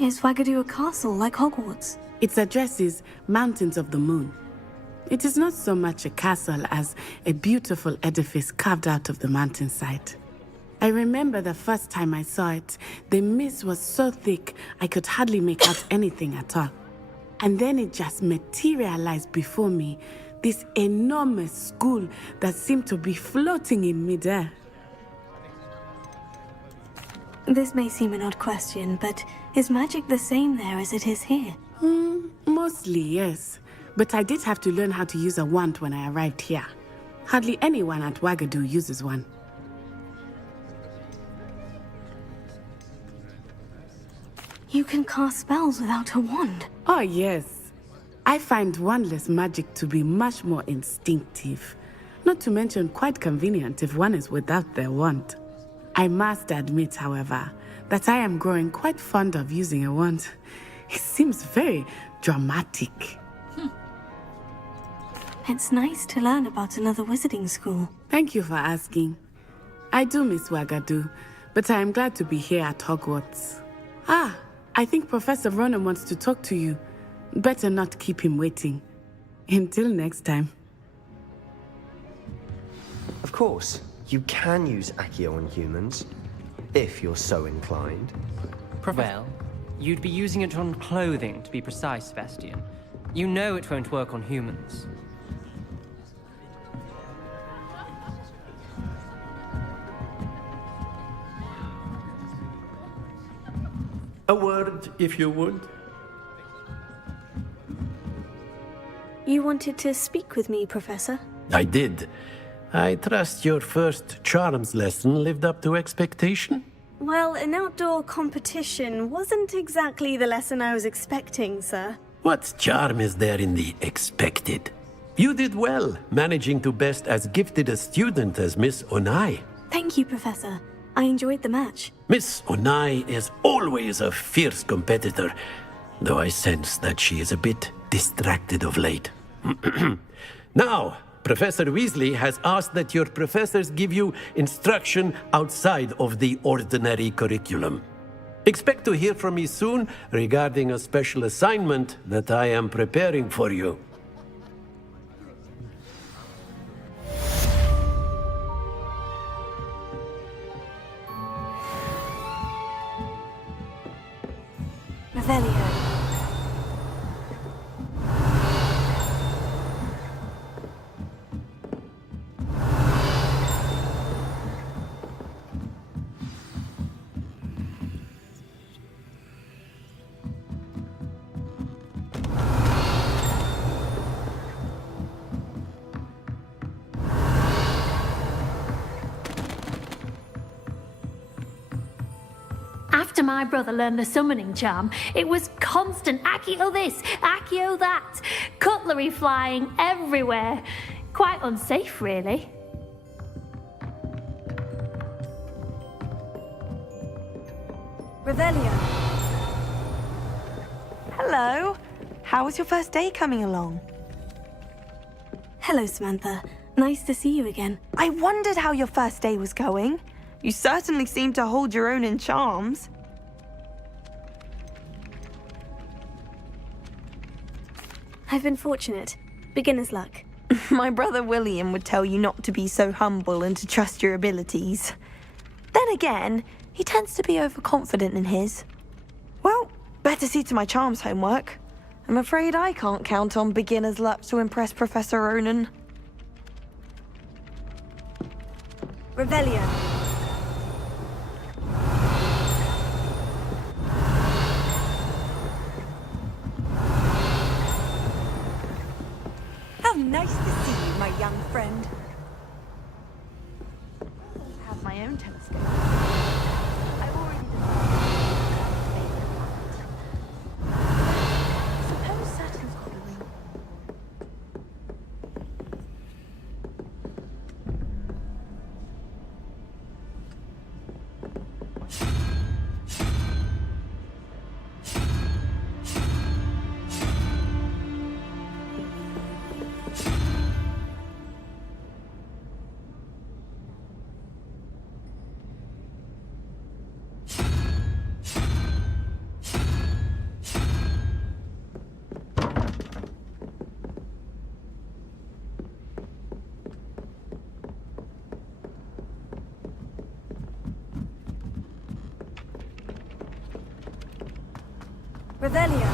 Is Wagadu a castle like Hogwarts? Its address is Mountains of the Moon. It is not so much a castle as a beautiful edifice carved out of the mountainside. I remember the first time I saw it, the mist was so thick I could hardly make out anything at all. And then it just materialized before me, this enormous school that seemed to be floating in midair. This may seem an odd question, but is magic the same there as it is here? Mostly, yes. But I did have to learn how to use a wand when I arrived here. Hardly anyone at Wagadu uses one. You can cast spells without a wand? Oh, yes. I find wandless magic to be much more instinctive. Not to mention quite convenient if one is without their wand. I must admit, however, that I am growing quite fond of using a wand. It seems very dramatic. It's nice to learn about another wizarding school. Thank you for asking. I do miss Wagadu, but I am glad to be here at Hogwarts. Ah, I think Professor Ronan wants to talk to you. Better not keep him waiting. Until next time. Of course, you can use Accio on humans, if you're so inclined. Well, you'd be using it on clothing, to be precise, Sebastian. You know it won't work on humans. A word, if you would. You wanted to speak with me, Professor? I did. I trust your first charms lesson lived up to expectation? Well, an outdoor competition wasn't exactly the lesson I was expecting, sir. What charm is there in the expected? You did well, managing to best as gifted a student as Miss Onai. Thank you, Professor. I enjoyed the match. Miss Onai is always a fierce competitor, though I sense that she is a bit distracted of late. Now, Professor Weasley has asked that your professors give you instruction outside of the ordinary curriculum. Expect to hear from me soon regarding a special assignment that I am preparing for you. Revelio. After my brother learned the summoning charm, it was constant Accio this, Accio that, cutlery flying everywhere. Quite unsafe, really. Revelio. Hello. How was your first day coming along? Hello, Samantha. Nice to see you again. I wondered how your first day was going. You certainly seem to hold your own in charms. I've been fortunate. Beginner's luck. My brother William would tell you not to be so humble and to trust your abilities. Then again, he tends to be overconfident in his. Well, better see to my charms homework. I'm afraid I can't count on beginner's luck to impress Professor Ronan. Revelio. How nice to see you, my young friend. I have my own telescope. I already suppose Saturn's got a ring. Revelio.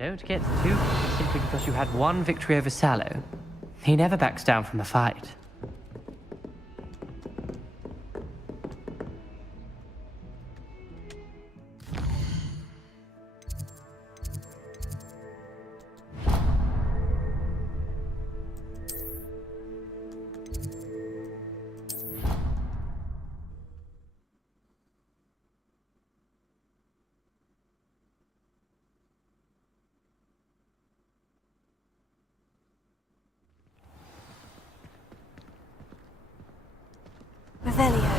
Don't get too cocky simply because you had one victory over Sallow. He never backs down from a fight. Revelio.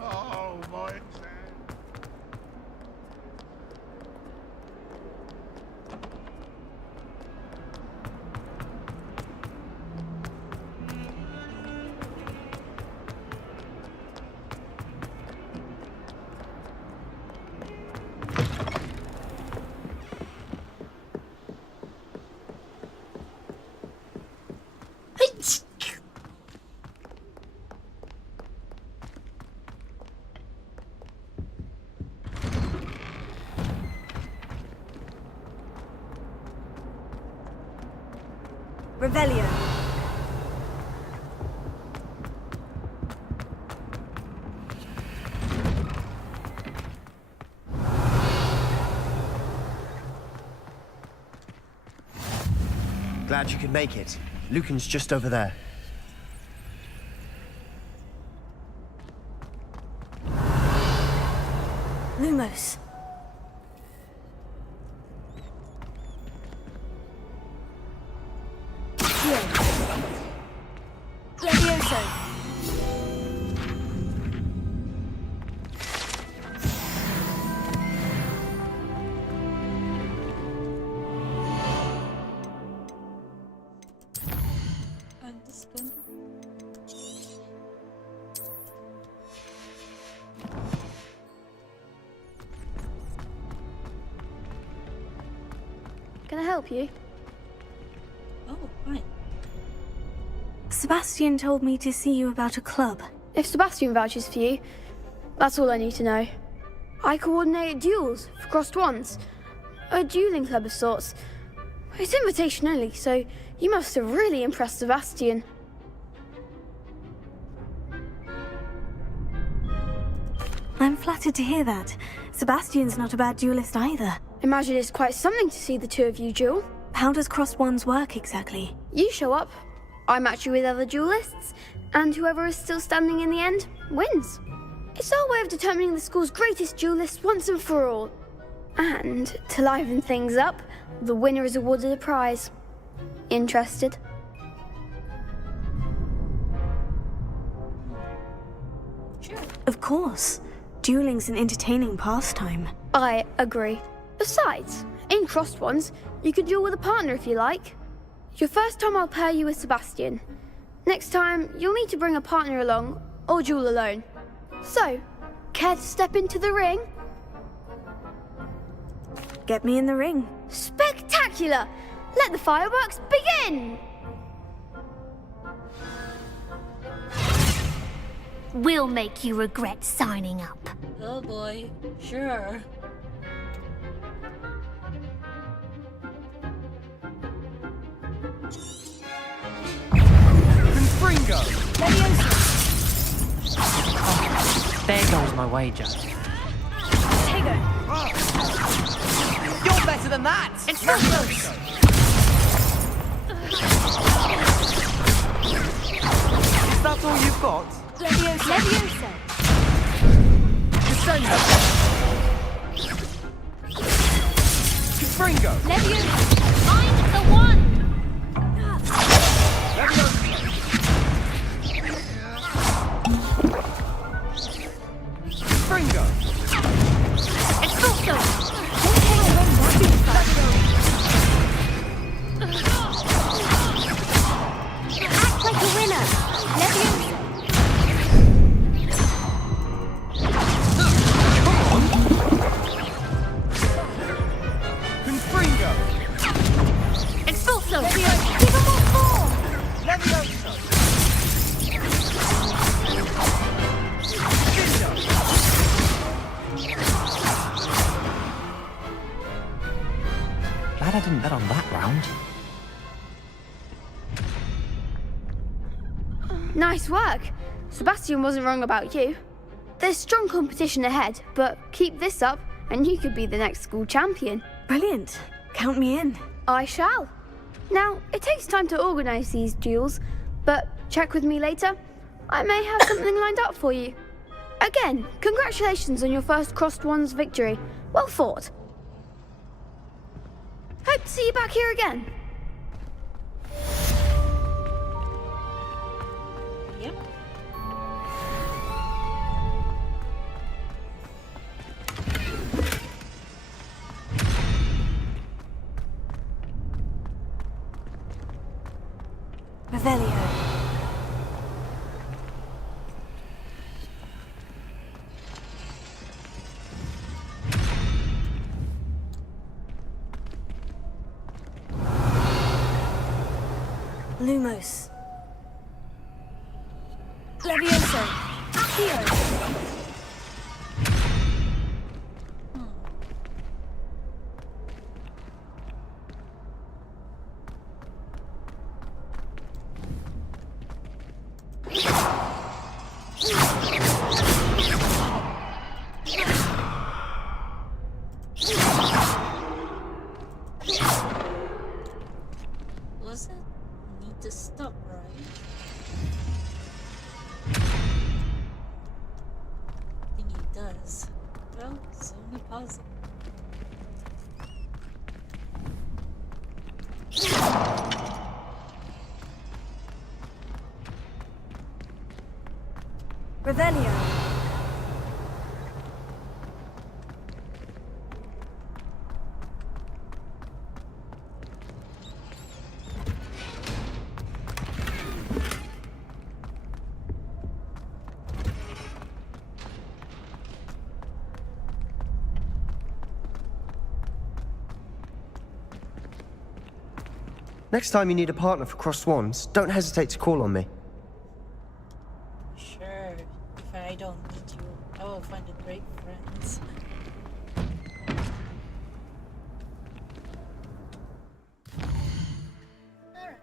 Oh, my. Revelio. Glad you could make it. Lucan's just over there. Lumos. Levioso. Can I help you? Oh, right. Sebastian told me to see you about a club. If Sebastian vouches for you, that's all I need to know. I coordinate duels for crossed wands. A dueling club of sorts. It's invitation only, so you must have really impressed Sebastian. I'm flattered to hear that. Sebastian's not a bad duelist either. Imagine it's quite something to see the two of you duel. How does crossed wands work exactly? You show up, I match you with other duelists, and whoever is still standing in the end wins. It's our way of determining the school's greatest duelist once and for all. And to liven things up, the winner is awarded a prize. Interested? Of course. Dueling's an entertaining pastime. I agree. Besides, in crossed ones, you can duel with a partner if you like. Your first time I'll pair you with Sebastian. Next time, you'll need to bring a partner along, or duel alone. So, care to step into the ring? Get me in the ring. Spectacular! Let the fireworks begin! We'll make you regret signing up. Oh boy, sure. Confringo! There goes my wager. Tego! You're better than that! It's Ruthless! Is that all you've got? Leviosa. Leviosa. Descendo. Confringo. Leviosa. Find the one. Leviosa. Confringo. Expulso. Act like a winner. Leviosa. Confringo. Expulso. Give him more form. Leviosa. Dindo. Glad I didn't bet on that round. Nice work. Sebastian wasn't wrong about you. There's strong competition ahead, but keep this up and you could be the next school champion. Brilliant. Count me in. I shall. Now, it takes time to organise these duels, but check with me later. I may have something lined up for you. Again, congratulations on your first Crossed Wands victory. Well fought. Hope to see you back here again. Yep. Revelio. Lumos. Levioso. Accio. Was it need to stop, right? I think he does. Well, it's only possible. Revelio. Next time you need a partner for Crossed Wands, don't hesitate to call on me. Sure. If I don't need you, I will find a great friends. Alright.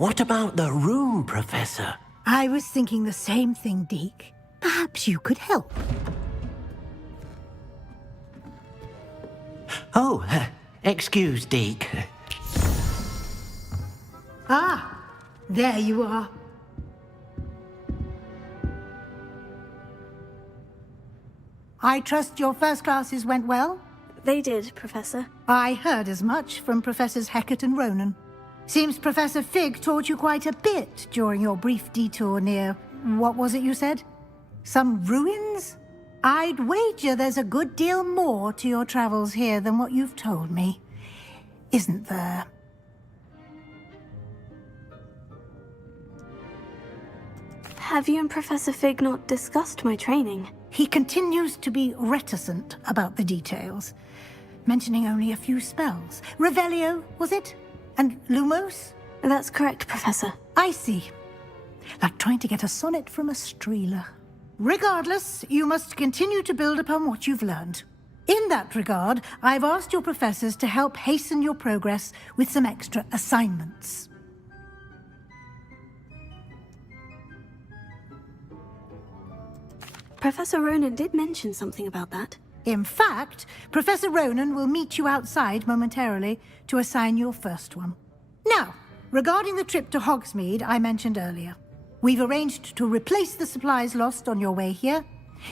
What about the room, Professor? I was thinking the same thing, Deke. Perhaps you could help. Oh, excuse, Deke. Ah, there you are. I trust your first classes went well? They did, Professor. I heard as much from Professors Hecat and Ronan. Seems Professor Fig taught you quite a bit during your brief detour near... what was it you said? Some ruins? I'd wager there's a good deal more to your travels here than what you've told me. Isn't there? Have you and Professor Fig not discussed my training? He continues to be reticent about the details, mentioning only a few spells. Revelio, was it? And Lumos? That's correct, Professor. I see. Like trying to get a sonnet from a streeler. Regardless, you must continue to build upon what you've learned. In that regard, I've asked your professors to help hasten your progress with some extra assignments. Professor Ronan did mention something about that. In fact, Professor Ronan will meet you outside momentarily to assign your first one. Now, regarding the trip to Hogsmeade I mentioned earlier, we've arranged to replace the supplies lost on your way here,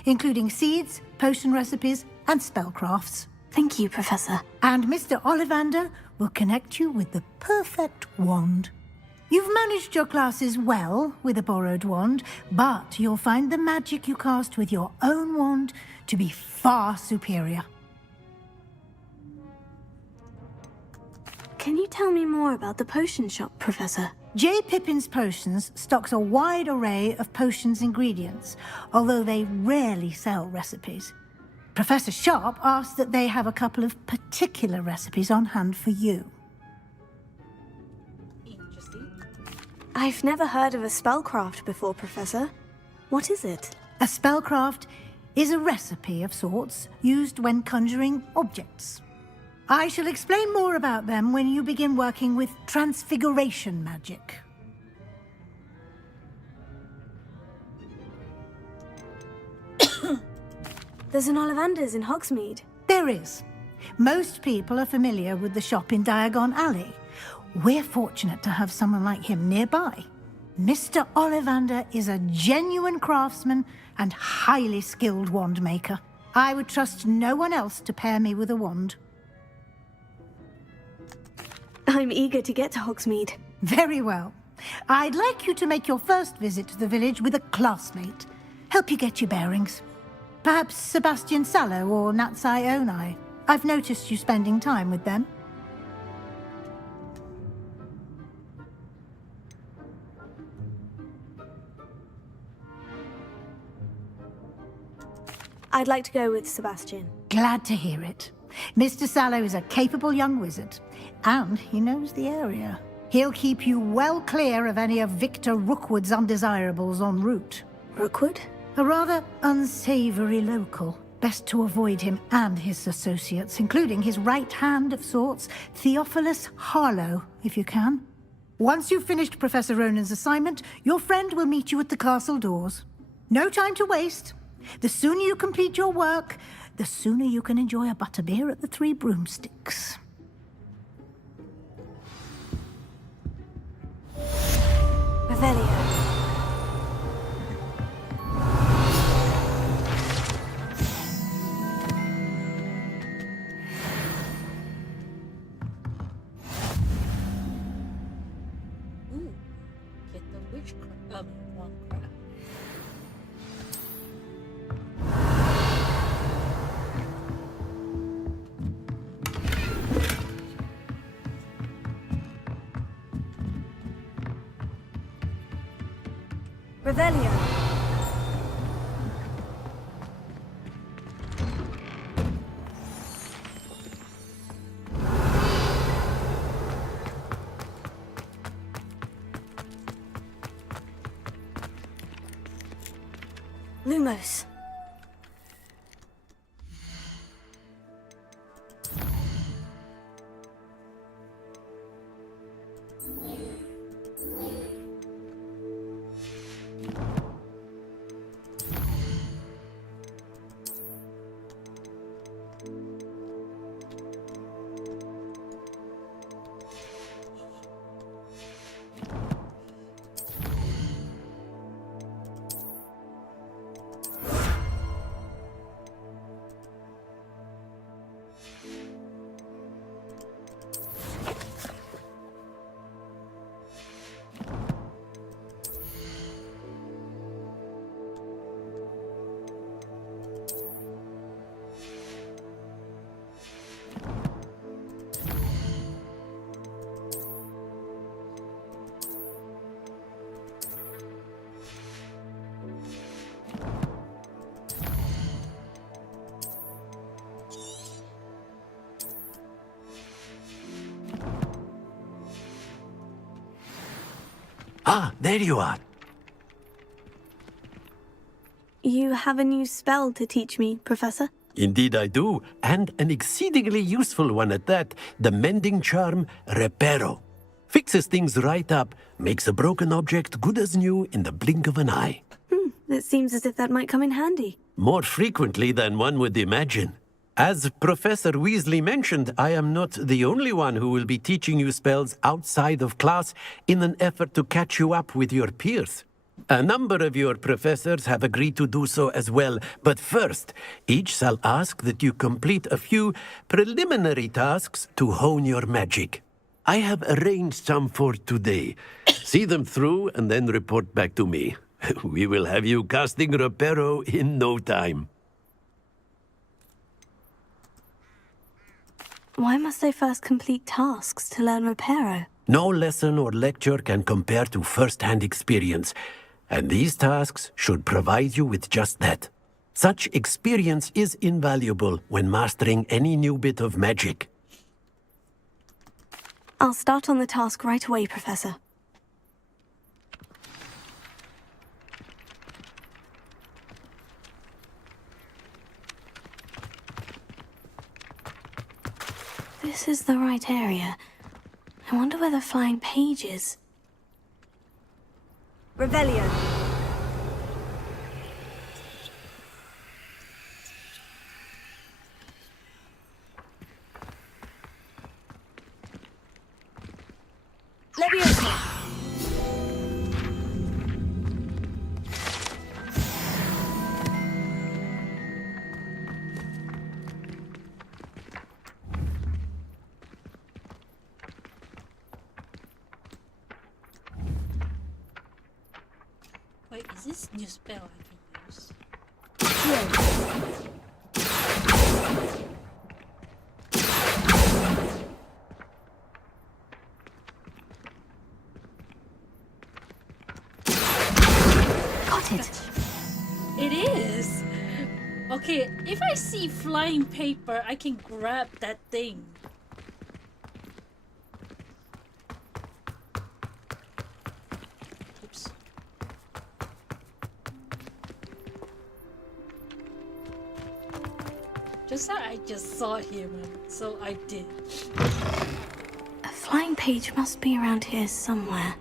including seeds, potion recipes, and spellcrafts. Thank you, Professor. And Mr. Ollivander will connect you with the perfect wand. You've managed your classes well with a borrowed wand, but you'll find the magic you cast with your own wand to be far superior. Can you tell me more about the potion shop, Professor? J. Pippin's Potions stocks a wide array of potions ingredients, although they rarely sell recipes. Professor Sharp asked that they have a couple of particular recipes on hand for you. I've never heard of a spellcraft before, Professor. What is it? A spellcraft is a recipe of sorts used when conjuring objects. I shall explain more about them when you begin working with transfiguration magic. There's an Ollivander's in Hogsmeade. There is. Most people are familiar with the shop in Diagon Alley. We're fortunate to have someone like him nearby. Mr. Ollivander is a genuine craftsman and highly skilled wand maker. I would trust no one else to pair me with a wand. I'm eager to get to Hogsmeade. Very well. I'd like you to make your first visit to the village with a classmate. Help you get your bearings. Perhaps Sebastian Sallow or Natsai Onai. I've noticed you spending time with them. I'd like to go with Sebastian. Glad to hear it. Mr. Sallow is a capable young wizard, and he knows the area. He'll keep you well clear of any of Victor Rookwood's undesirables en route. Rookwood? A rather unsavory local. Best to avoid him and his associates, including his right hand of sorts, Theophilus Harlow, if you can. Once you've finished Professor Ronan's assignment, your friend will meet you at the castle doors. No time to waste. The sooner you complete your work, the sooner you can enjoy a butterbeer at the Three Broomsticks. Revelio. Ooh, get the witchcraft one crap. Revelio. Lumos. Ah, there you are. You have a new spell to teach me, Professor? Indeed I do, and an exceedingly useful one at that. The mending charm, Reparo. Fixes things right up, makes a broken object good as new in the blink of an eye. It seems as if that might come in handy. More frequently than one would imagine. As Professor Weasley mentioned, I am not the only one who will be teaching you spells outside of class in an effort to catch you up with your peers. A number of your professors have agreed to do so as well, but first, each shall ask that you complete a few preliminary tasks to hone your magic. I have arranged some for today. See them through and then report back to me. We will have you casting Reparo in no time. Why must I first complete tasks to learn Reparo? No lesson or lecture can compare to first-hand experience, and these tasks should provide you with just that. Such experience is invaluable when mastering any new bit of magic. I'll start on the task right away, Professor. This is the right area. I wonder where the flying page is. Revelio. Leviosa. Wait, is this new spell I can use? Got it. It is! Okay, if I see flying paper, I can grab that thing. Oops. Just how I just saw him, so I did. A flying page must be around here somewhere.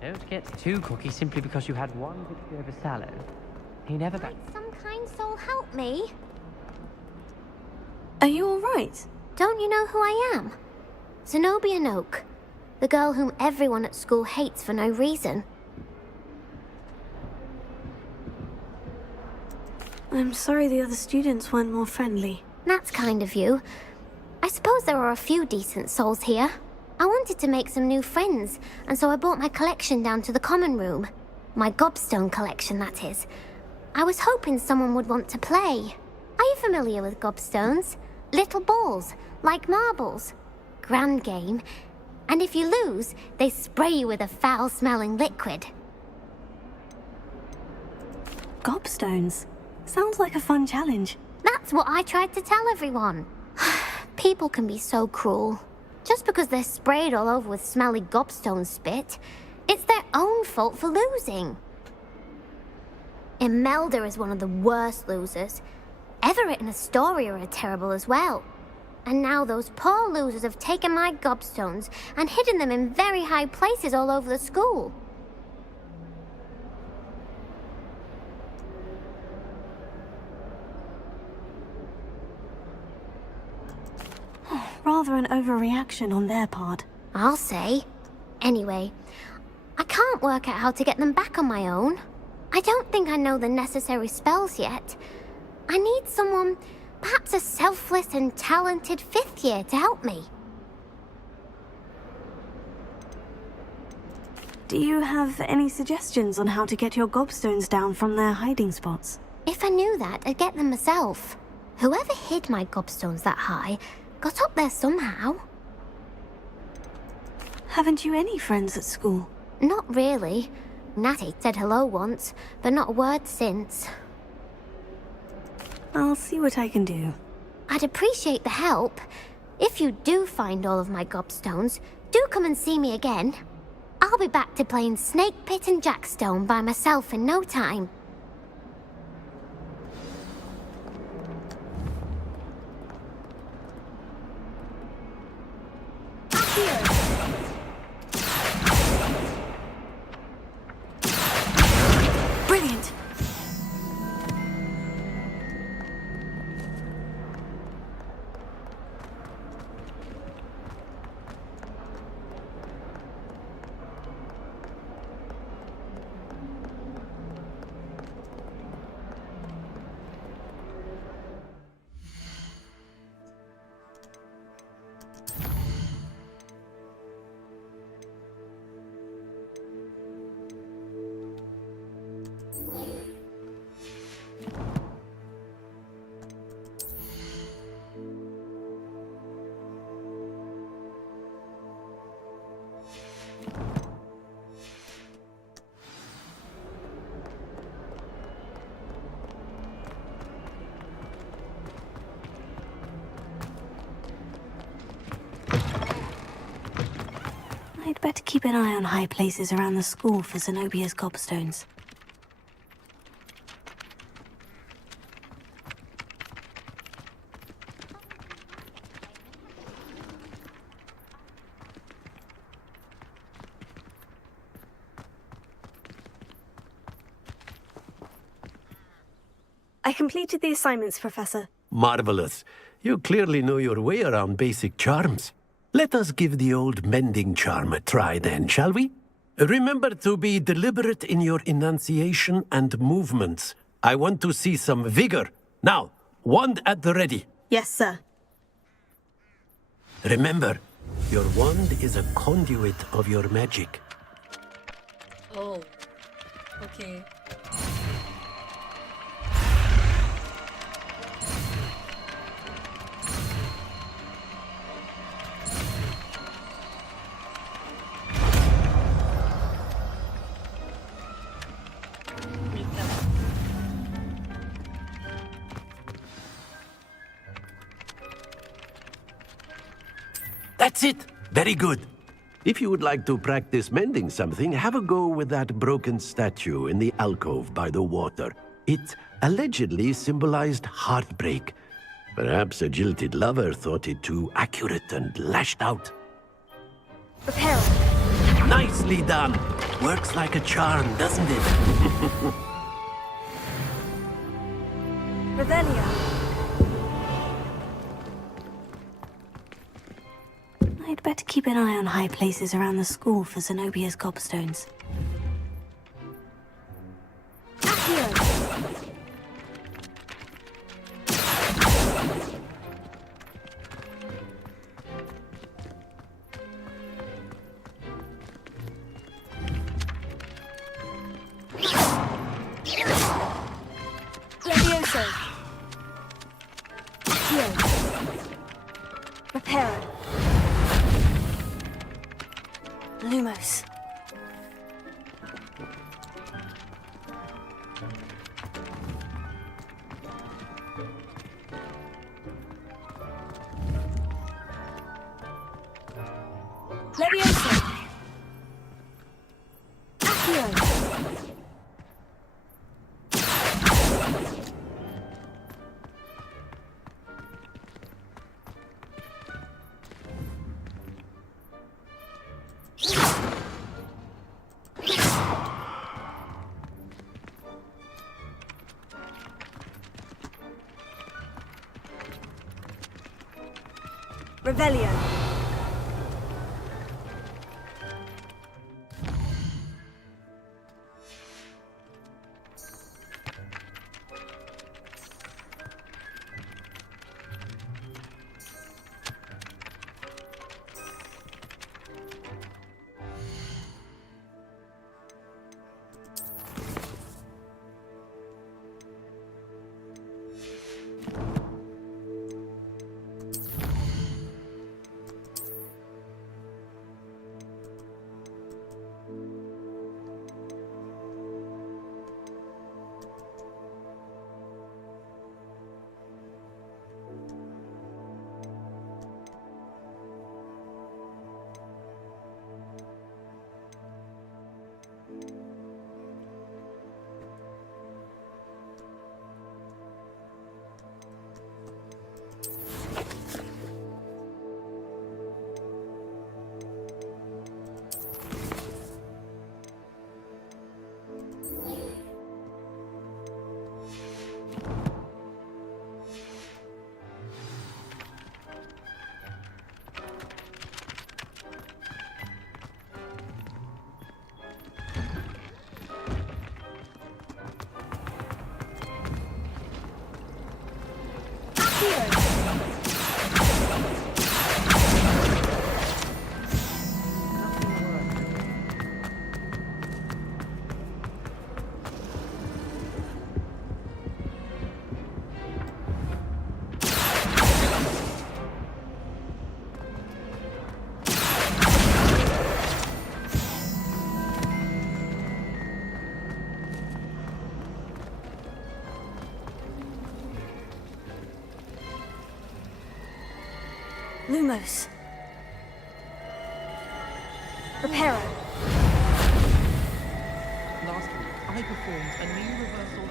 Don't get too cocky simply because you had one victory over Sallow. He never got... Some kind soul help me. Are you all right? Don't you know who I am? Zenobia Noak, the girl whom everyone at school hates for no reason. I'm sorry the other students weren't more friendly. That's kind of you. I suppose there are a few decent souls here. I wanted to make some new friends, and so I brought my collection down to the common room. My gobstone collection, that is. I was hoping someone would want to play. Are you familiar with gobstones? Little balls, like marbles. Grand game. And if you lose, they spray you with a foul-smelling liquid. Gobstones? Sounds like a fun challenge. That's what I tried to tell everyone. People can be so cruel. Just because they're sprayed all over with smelly gobstone spit, it's their own fault for losing. Imelda is one of the worst losers. Everett and Astoria are terrible as well. And now those poor losers have taken my gobstones and hidden them in very high places all over the school. Rather an overreaction on their part. I'll say. Anyway, I can't work out how to get them back on my own. I don't think I know the necessary spells yet. I need someone, perhaps a selfless and talented 5th year to help me. Do you have any suggestions on how to get your gobstones down from their hiding spots? If I knew that, I'd get them myself. Whoever hid my gobstones that high got up there somehow. Haven't you any friends at school? Not really. Natty said hello once, but not a word since. I'll see what I can do. I'd appreciate the help. If you do find all of my gobstones, do come and see me again. I'll be back to playing Snake Pit and Jackstone by myself in no time. Brilliant! I'd better keep an eye on high places around the school for Zenobia's gobstones. I completed the assignments, Professor. Marvelous. You clearly know your way around basic charms. Let us give the old mending charm a try then, shall we? Remember to be deliberate in your enunciation and movements. I want to see some vigor. Now, wand at the ready. Yes, sir. Remember, your wand is a conduit of your magic. Oh. Okay. That's it! Very good. If you would like to practice mending something, have a go with that broken statue in the alcove by the water. It allegedly symbolized heartbreak. Perhaps a jilted lover thought it too accurate and lashed out. Repel. Nicely done! Works like a charm, doesn't it? Revelia. I'd better keep an eye on high places around the school for Zenobia's gobstones. Levioso. Accio. Reparo. Lumos. Levioso. Accio. Revelio. Lumos. Reparo. Last week, I performed a new reversal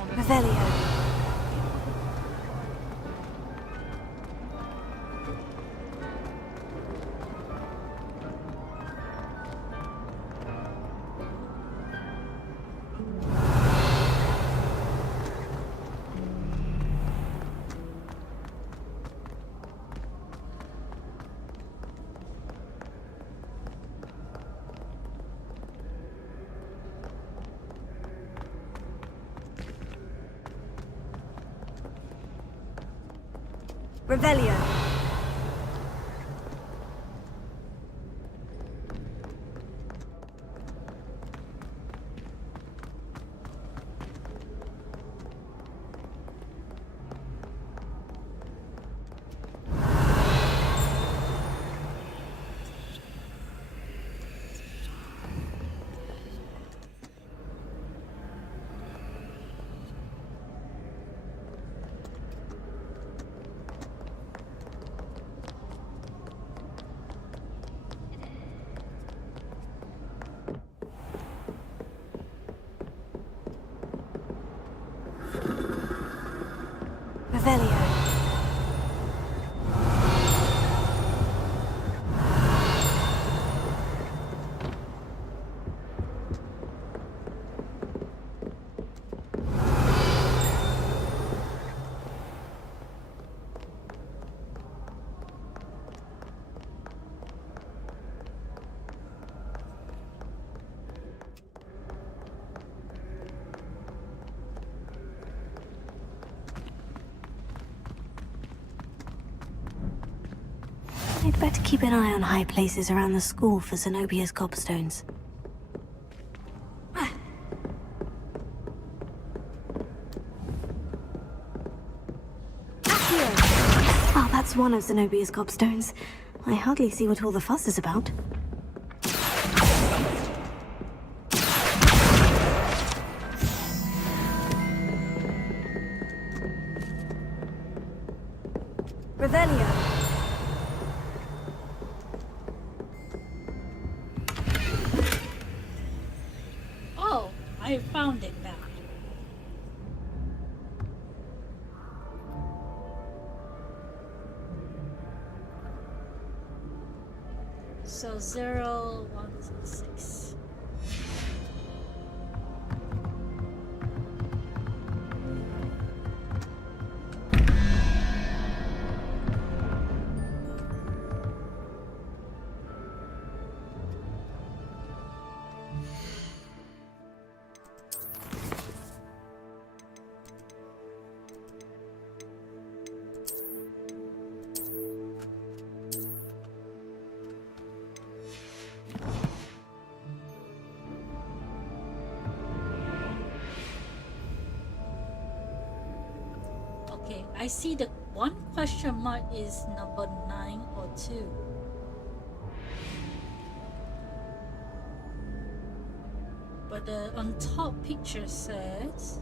on a... Revelio. Revelio. Revelio. I'd better keep an eye on high places around the school for Zenobia's gobstones. Oh, that's one of Zenobia's gobstones. I hardly see what all the fuss is about. Revelio. Oh, I found it now. So 0, 1, 6. Okay, I see the one question mark is number 9 or 2. But the on top picture says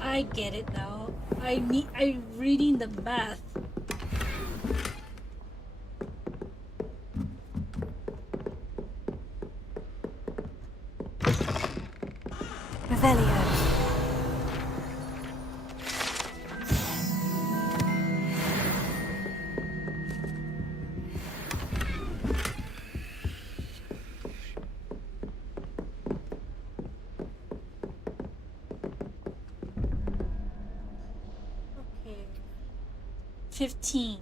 I get it now. I'm reading the math. Revelio. Okay. 15.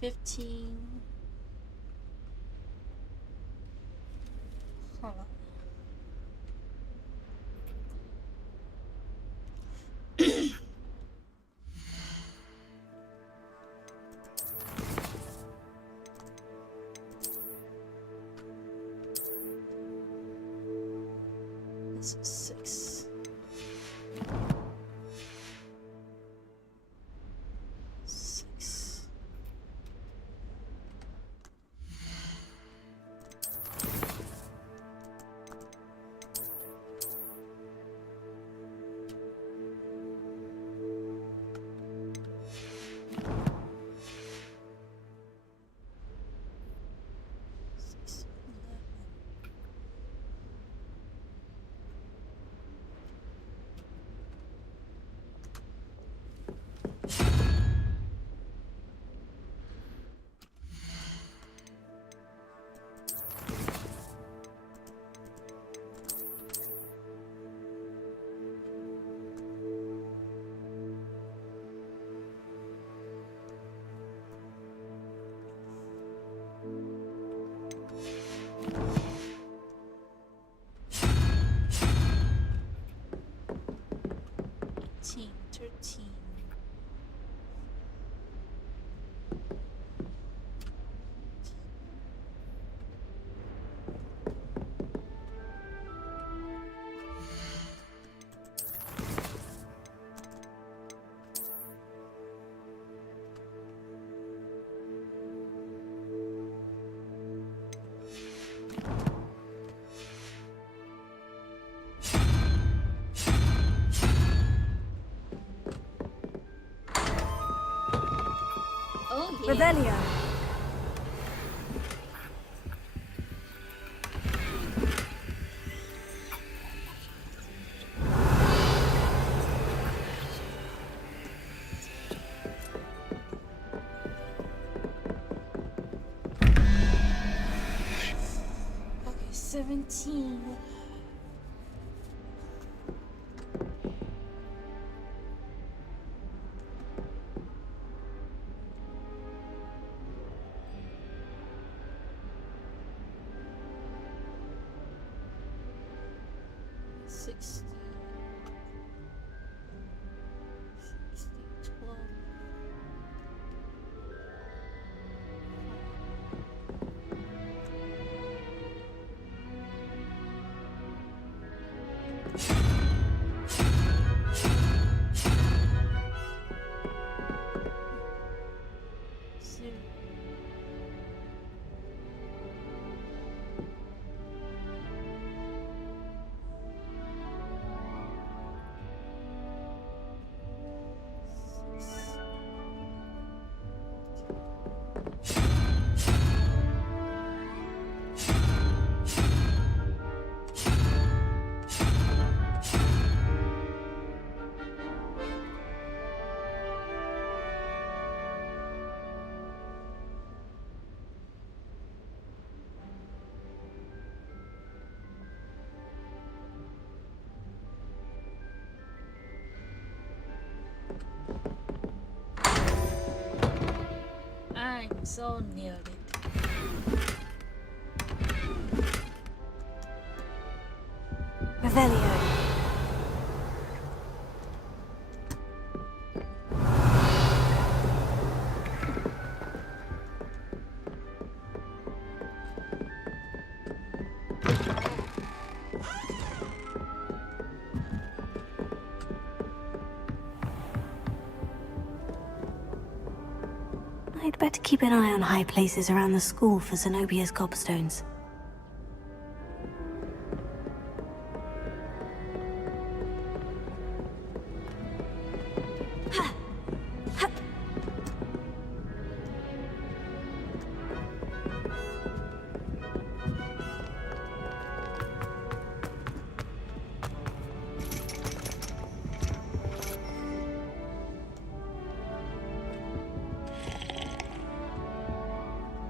15. Hold on. This is 6. 6. Thirteen. Oh yeah. Revelio. Okay, 17. Sixty. 12. Zero. So nearly. Revelio. I'd better keep an eye on high places around the school for Zenobia's gobstones.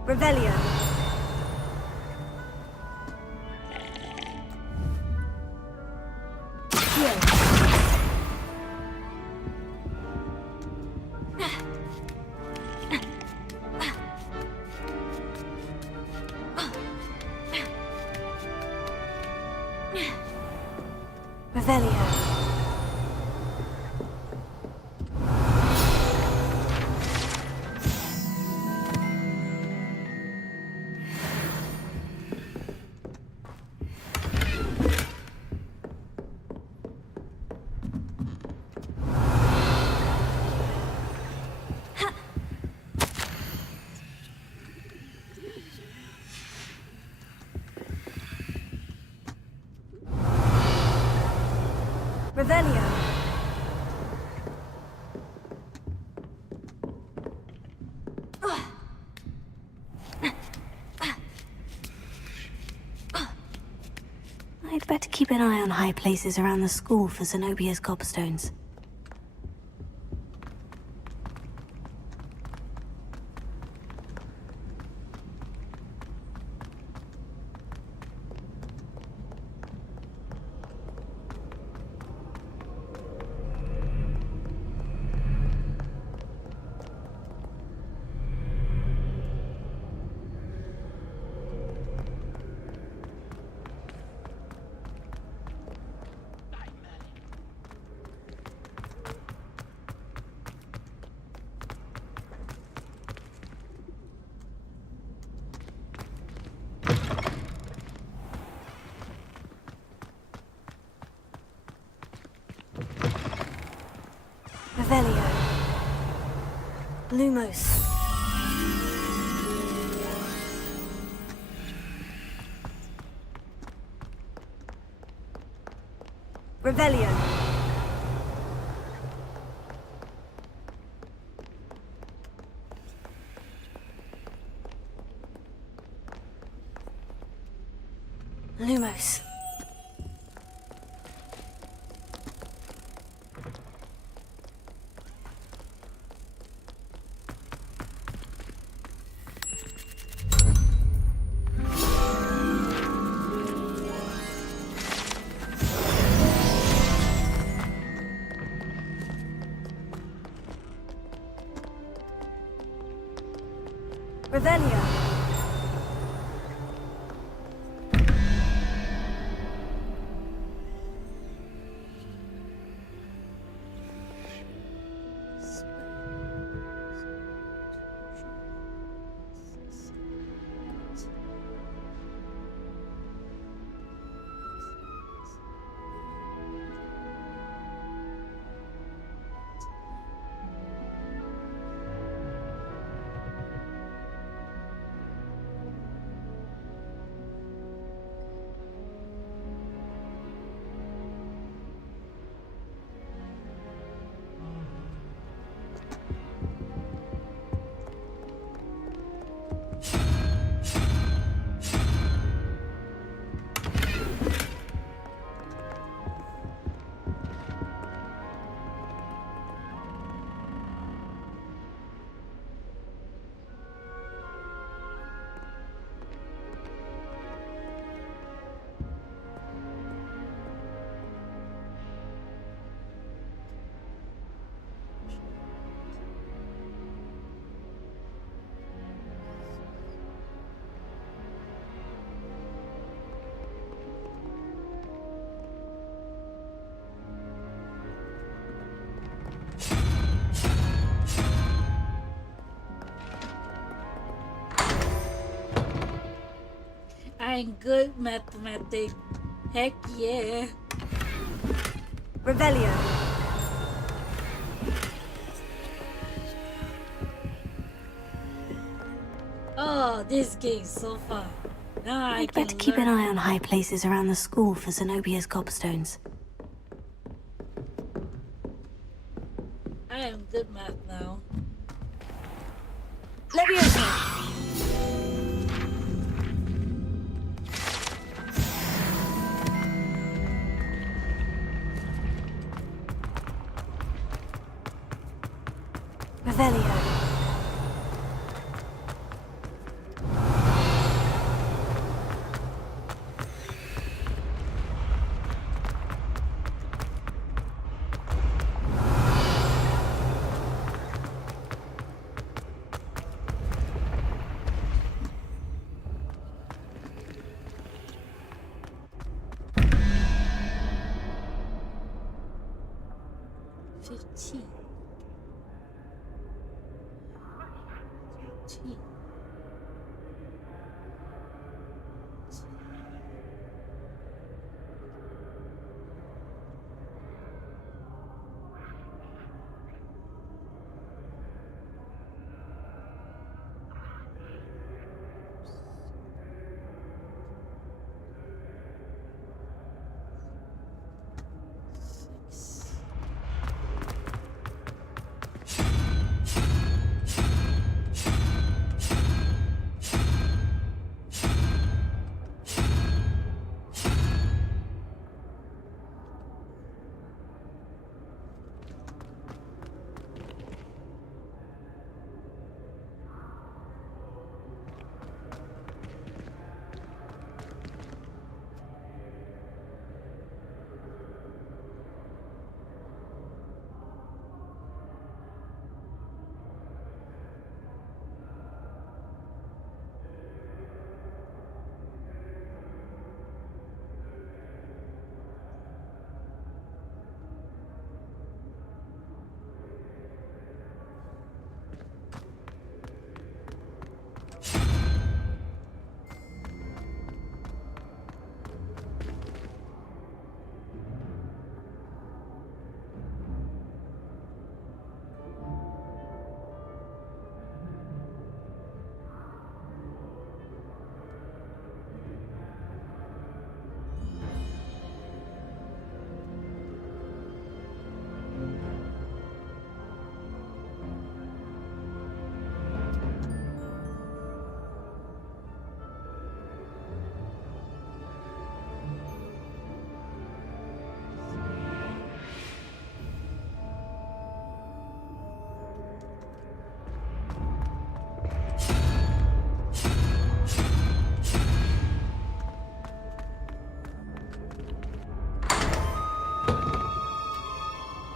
Revelio. Revelio. Revelio. I'd better keep an eye on high places around the school for Zenobia's gobstones. Revelio. Lumos. Revelio. Lumos. Revelio. I'm good mathematics. Heck yeah. Revelio. Oh, this game's so fun. Now I I'd can better keep an learn. eye on high places around the school for Zenobia's gobstones. I am good math now. Leviosa. Revelio.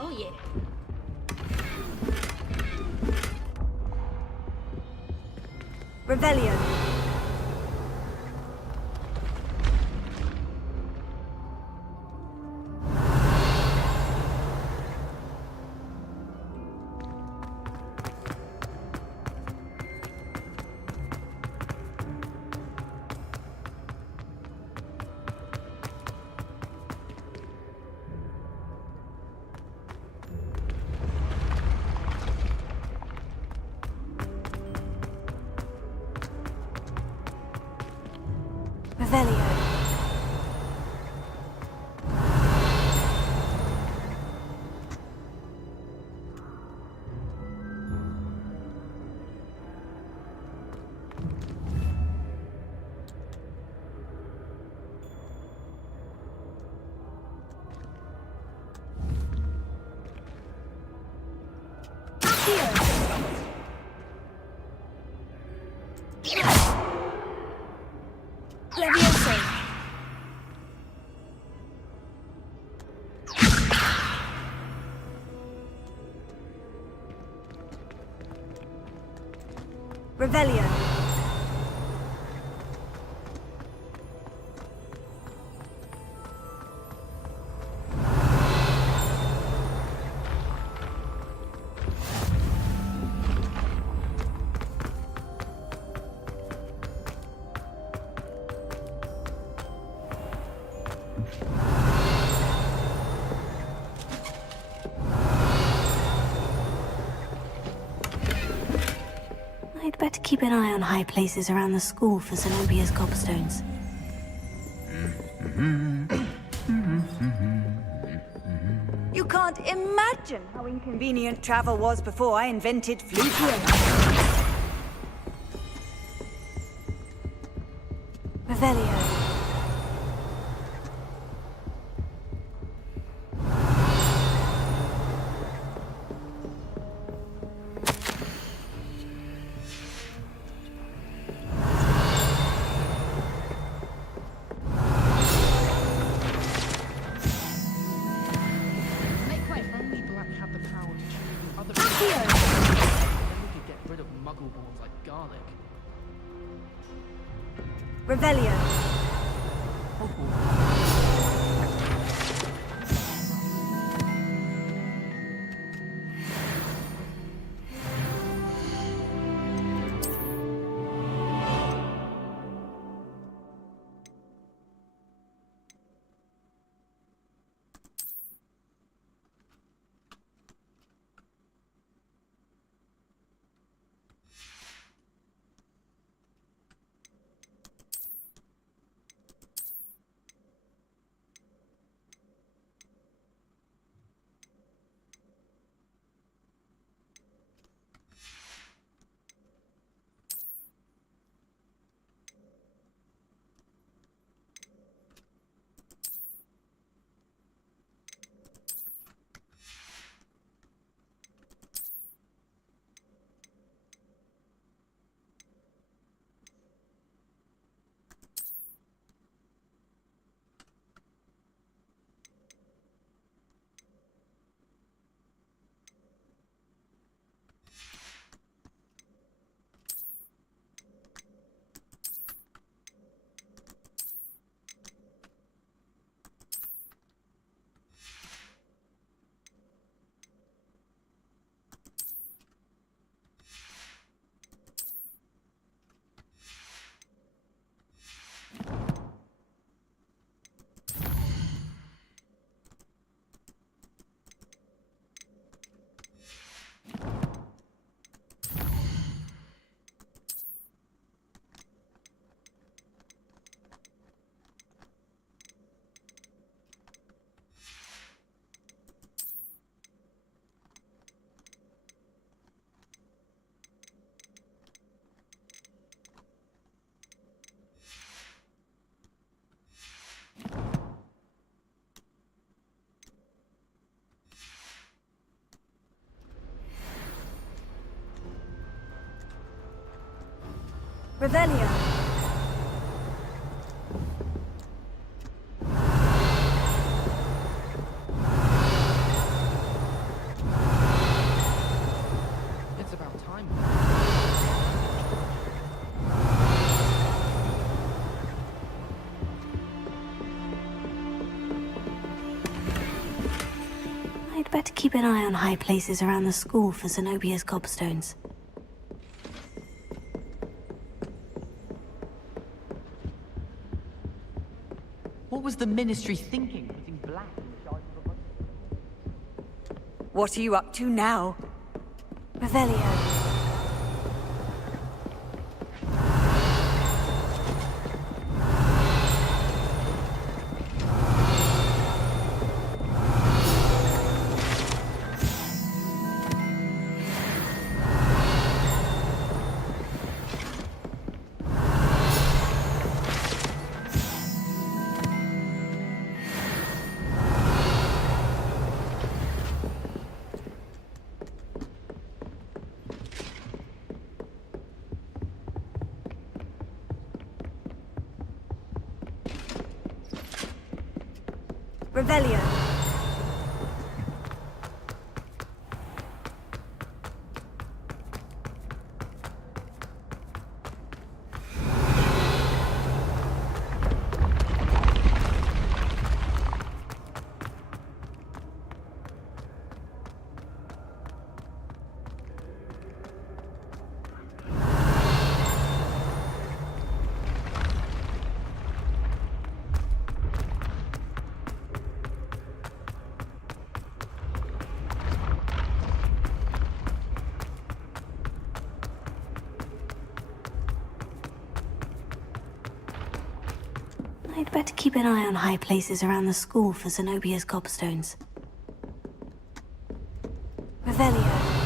Oh yeah. Revelio. Revelio. Leviosa. Revelio. I'd better keep an eye on high places around the school for Zenobia's gobstones. You can't imagine how inconvenient travel was before I invented Flutium. Revelio. Revelio. Revelio. It's about time. I'd better keep an eye on high places around the school for Zenobia's gobstones. What was the Ministry thinking, putting black in the shards of a bunch? What are you up to now? Revelio. Revelio. I'd better keep an eye on high places around the school for Zenobia's gobstones. Revelio.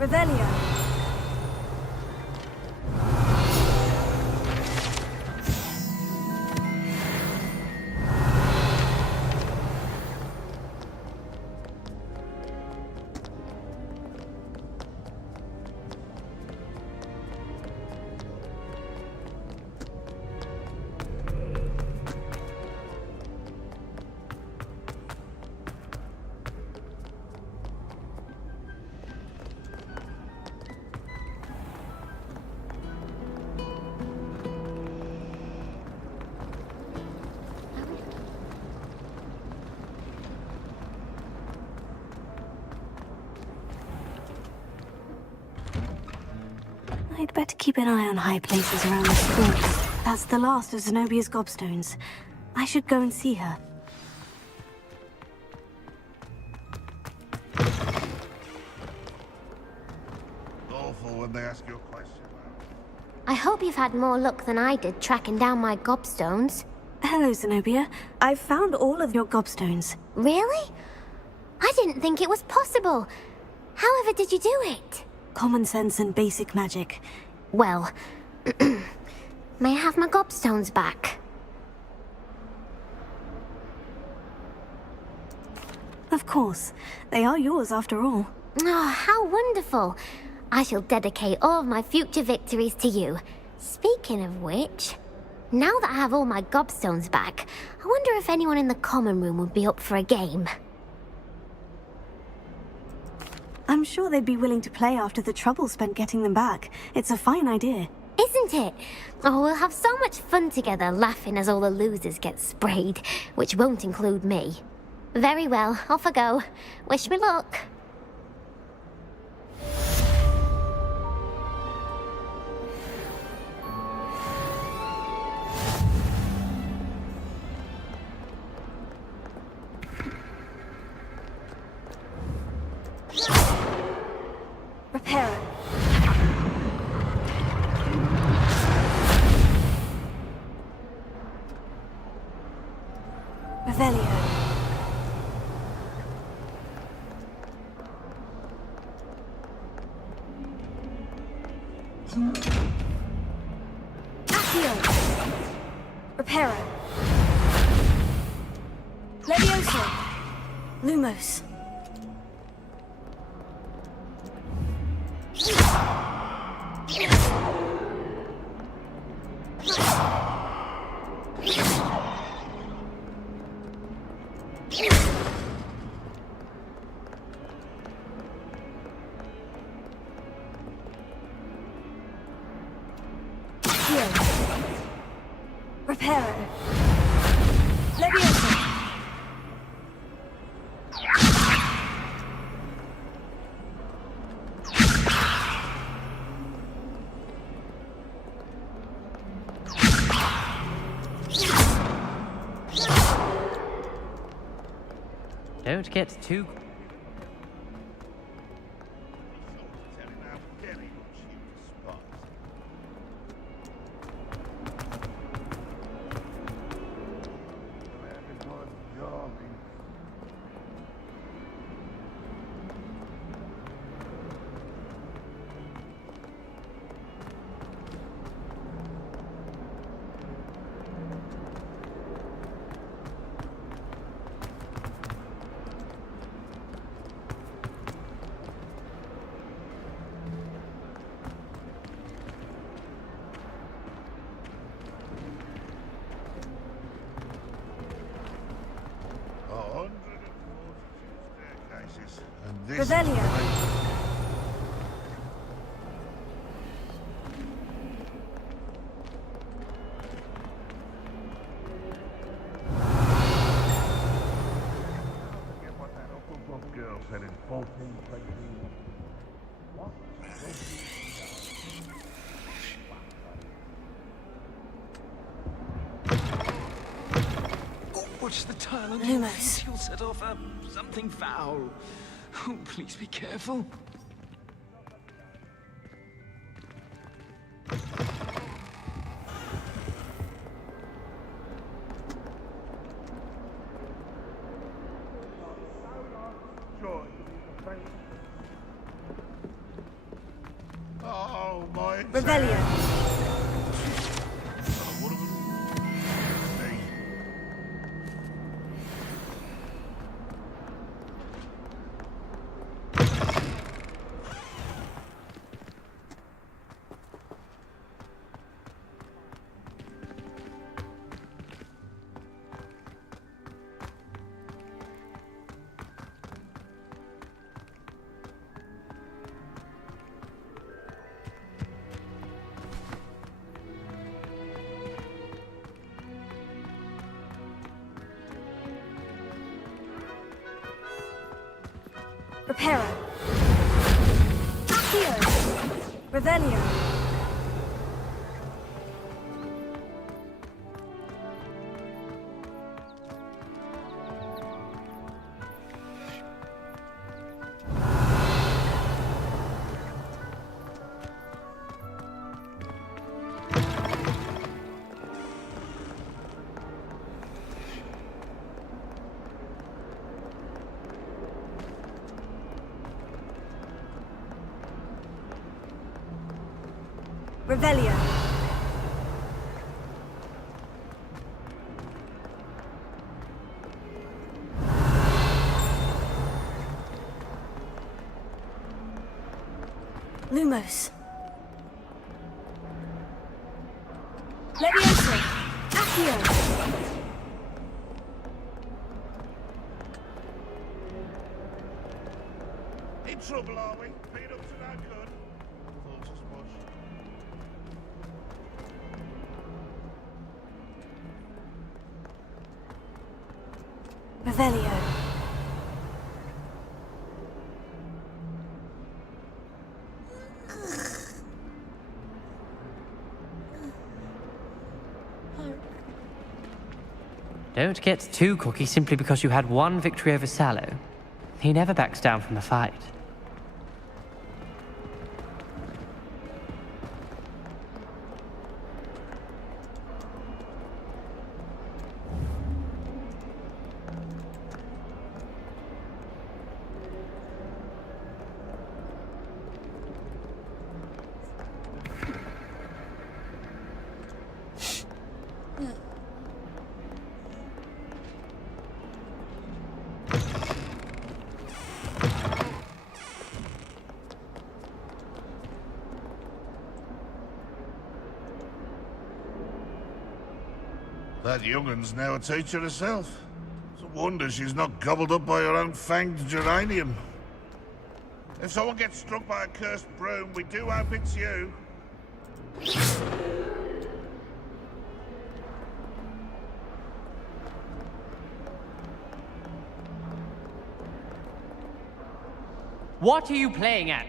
Revelio. I'd better keep an eye on high places around the school. That's the last of Zenobia's gobstones. I should go and see her. Awful when they ask you a question. I hope you've had more luck than I did tracking down my gobstones. Hello, Zenobia. I've found all of your gobstones. Really? I didn't think it was possible. However did you do it? Common sense and basic magic. Well, may I have my gobstones back? Of course. They are yours after all. Oh, how wonderful. I shall dedicate all of my future victories to you. Speaking of which, now that I have all my gobstones back, I wonder if anyone in the common room would be up for a game. I'm sure they'd be willing to play after the trouble spent getting them back. It's a fine idea. Isn't it? Oh, we'll have so much fun together laughing as all the losers get sprayed, which won't include me. Very well, off I go. Wish me luck. Repair it. Revelio. Accio. Reparo. Levioso. Lumos. Reparo. Levioso. Don't get too... this Revelio. place. Forget what that Uncle Bob girl said in 1421. What? Watch the tile under Lumos. your feet. You'll set off something foul. Oh, please be careful. Joy. Oh, my... Revelio. Reparo. Accio. Revelio. Revelio. Lumos. Levioso. Accio. In trouble, are we? Peanuts are no good. Thought as much. Revelio. Don't get too cocky simply because you had one victory over Sallow. He never backs down from a fight. That young'un's now a teacher herself. It's a wonder she's not gobbled up by her own fanged geranium. If someone gets struck by a cursed broom, we do hope it's you. What are you playing at?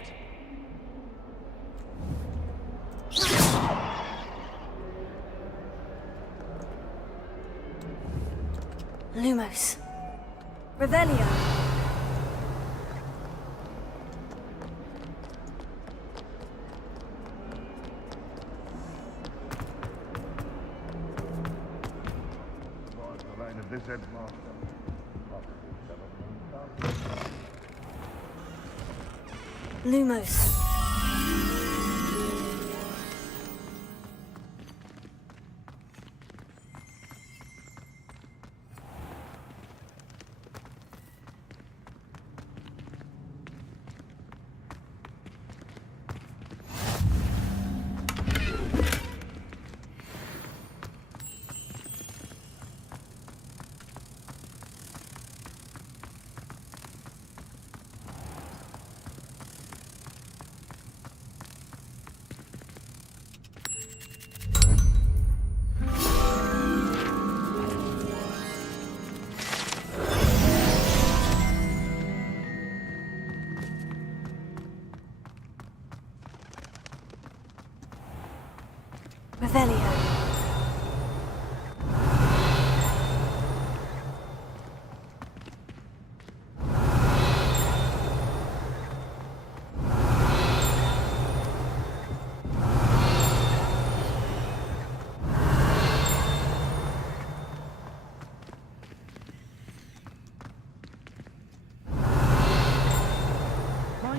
Lumos. Revelio. The reign of this headmaster. Lumos.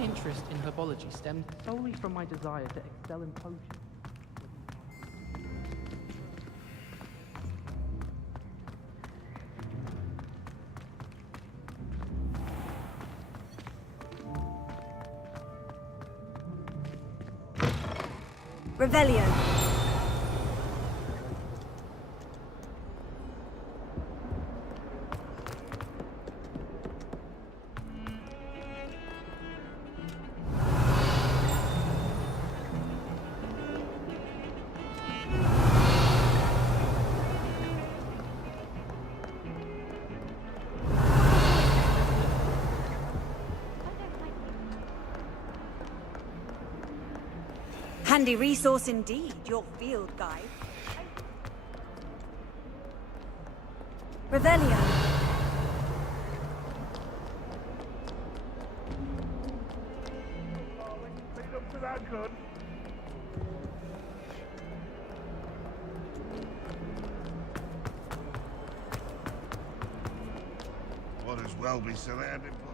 interest in herbology stemmed solely from my desire to excel in potions. Revelio. Handy resource indeed, your field guide. Revelio. Up to that gun. Might as well be surrounded by...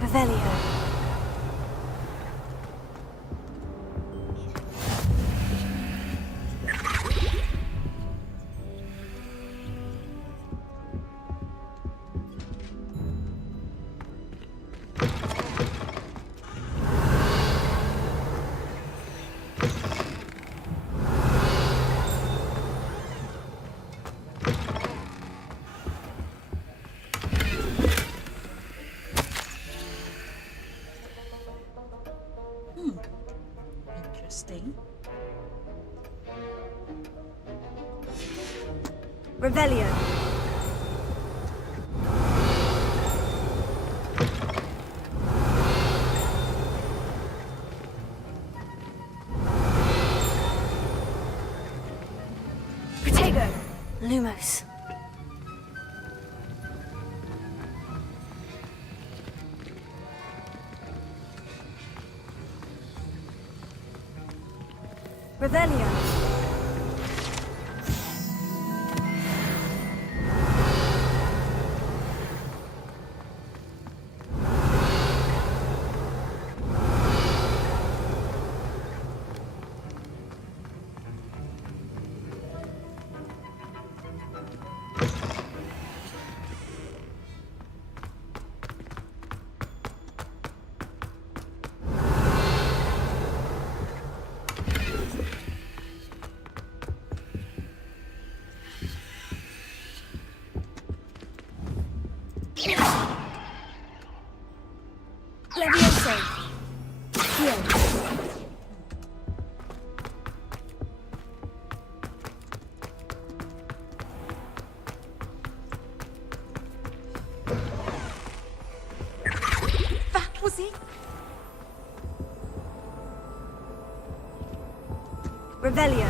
Revelio. Interesting. Revelio. Protego. Lumos. Revelio. Levioso. Heal. That was it. Revelio.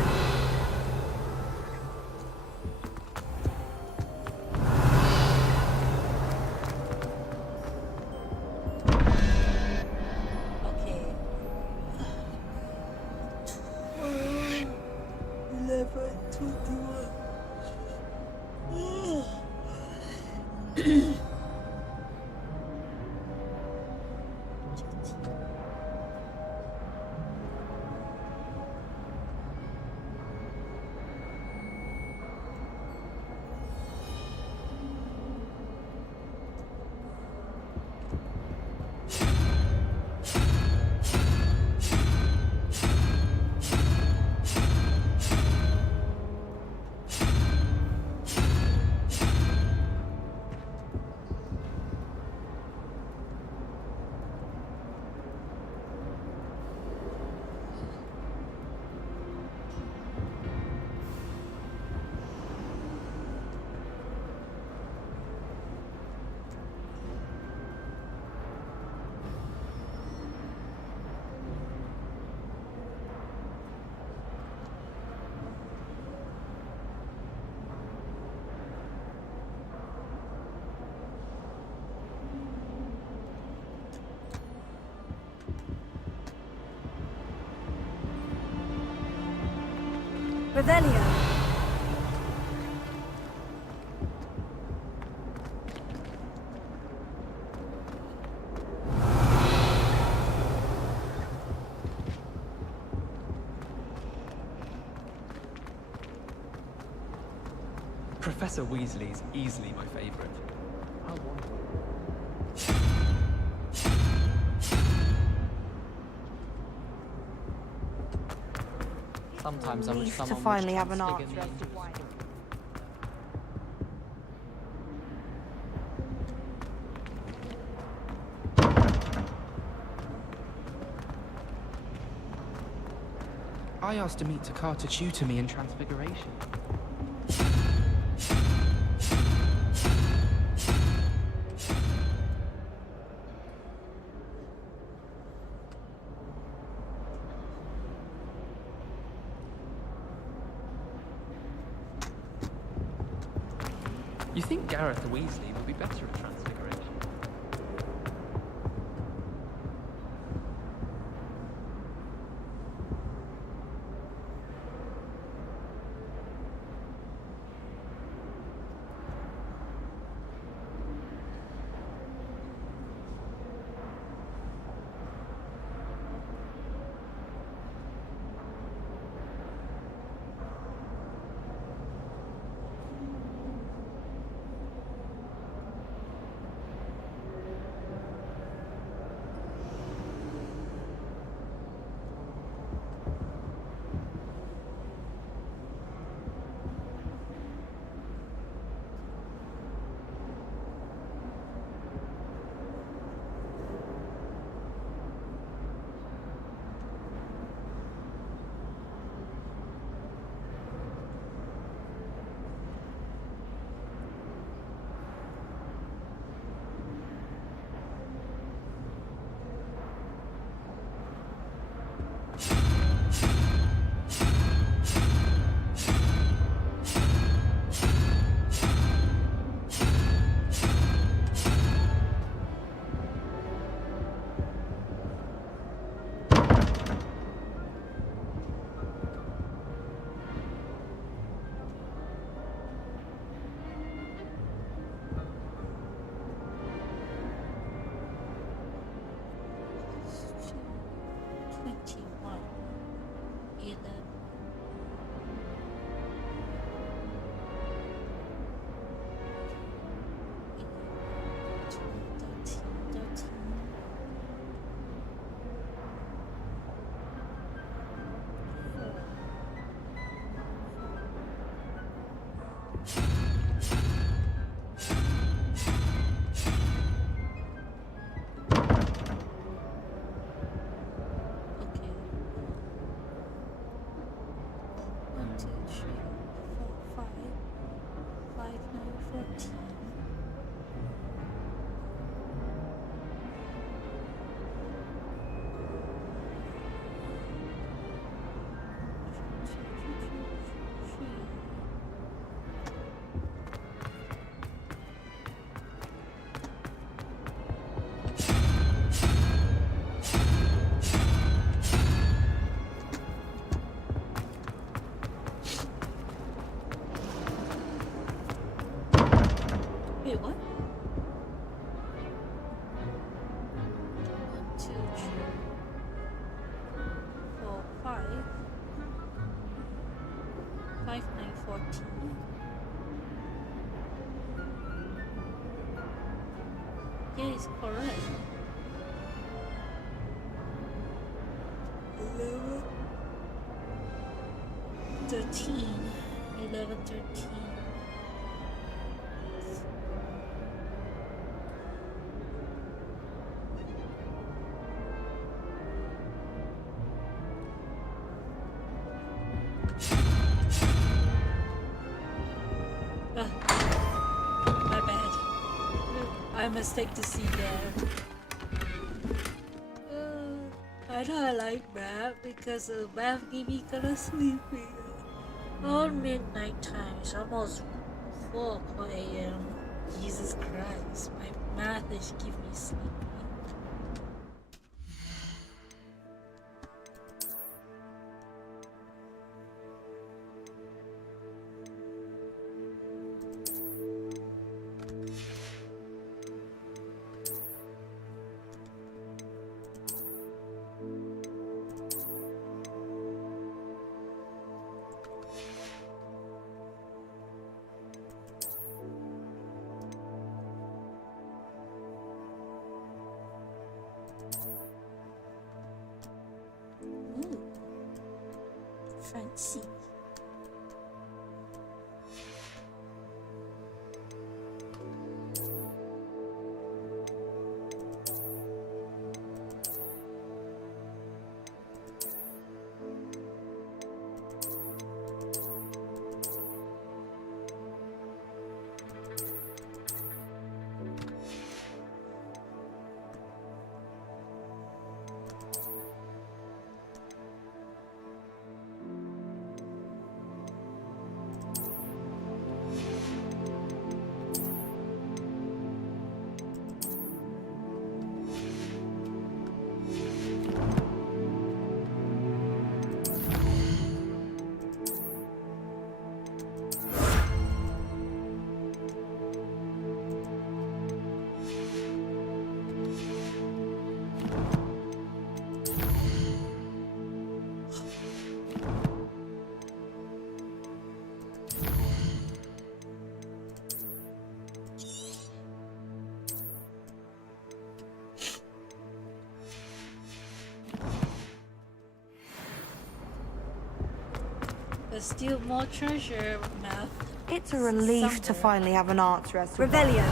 Revelio. Professor Weasley is easily my favorite. Sometimes I wish Relief to someone finally would have an transfigure answer me. as to why. I asked Amita to tutor me in Transfiguration. You think Gareth Weasley would be better at Transfiguration? Wait, what? 1, 2, 3, 4, 5. 5, 9, 14. Yeah, it's correct. 11, 13. 11, 13. My bad. I mistake to see that. I know I like math because math give me kind of sleepy. On midnight time, it's almost 4 o'clock a.m. Jesus Christ, my math is give me sleepy. Ooh. Fancy. There's still more treasure map. It's a relief to finally have an answer as to Revelio.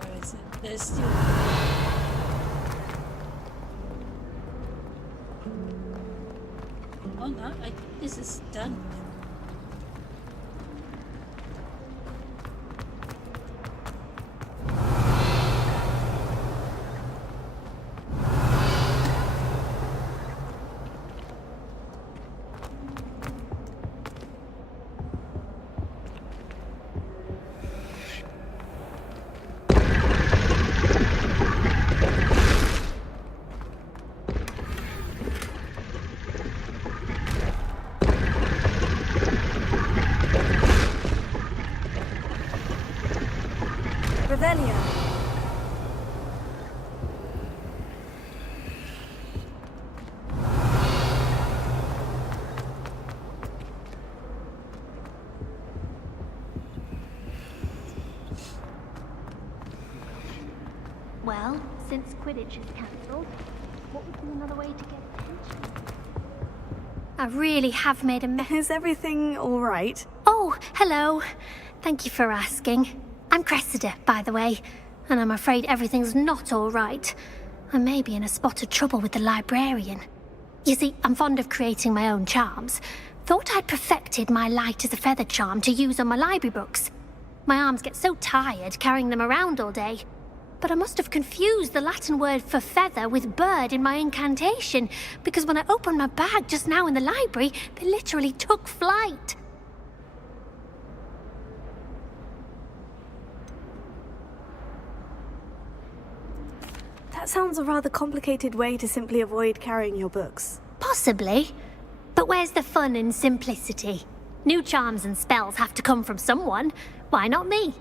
Where is it? There's still. Oh no, I think this is done. Revelio. Well, since Quidditch is cancelled, what would be another way to get attention? I really have made a mess. Is everything all right? Oh, hello. Thank you for asking. I'm Cressida, by the way, and I'm afraid everything's not all right. I may be in a spot of trouble with the librarian. You see, I'm fond of creating my own charms. Thought I'd perfected my light as a feather charm to use on my library books. My arms get so tired carrying them around all day. But I must have confused the Latin word for feather with bird in my incantation, because when I opened my bag just now in the library, they literally took flight. That sounds a rather complicated way to simply avoid carrying your books. Possibly. But where's the fun in simplicity? New charms and spells have to come from someone. Why not me?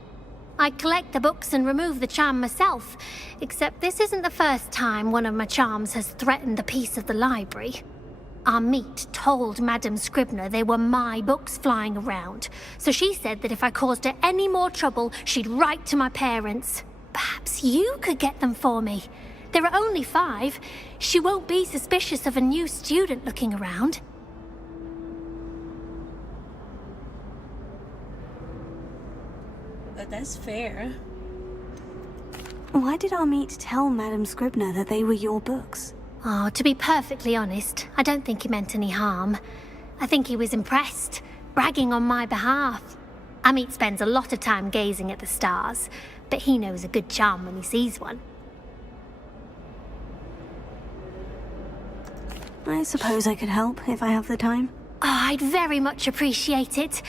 I collect the books and remove the charm myself, except this isn't the first time one of my charms has threatened the peace of the library. Our meet told Madame Scribner they were my books flying around, so she said that if I caused her any more trouble, she'd write to my parents. Perhaps you could get them for me. There are only 5. She won't be suspicious of a new student looking around. But that's fair. Why did our meet tell Madame Scribner that they were your books? Oh, to be perfectly honest, I don't think he meant any harm. I think he was impressed, bragging on my behalf. Amit spends a lot of time gazing at the stars, but he knows a good charm when he sees one. I suppose I could help if I have the time. Oh, I'd very much appreciate it.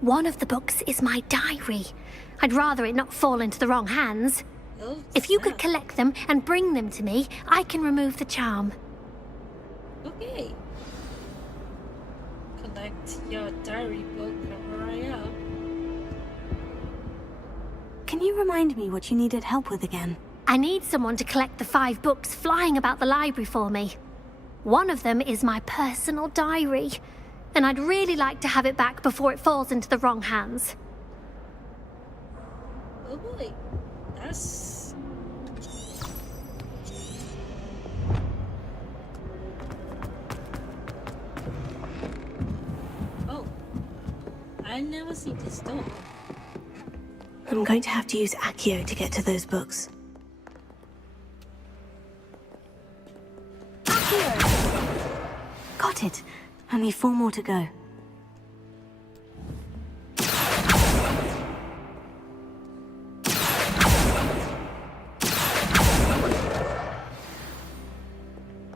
One of the books is my diary. I'd rather it not fall into the wrong hands. Oh, if you could collect them and bring them to me, I can remove the charm. Okay. Collect your diary book and where I am. Can you remind me what you needed help with again? I need someone to collect the 5 books flying about the library for me. One of them is my personal diary, and I'd really like to have it back before it falls into the wrong hands. Oh boy. That's... Oh. I never see this door. I'm going to have to use Accio to get to those books. Accio! Got it. Only 4 more to go.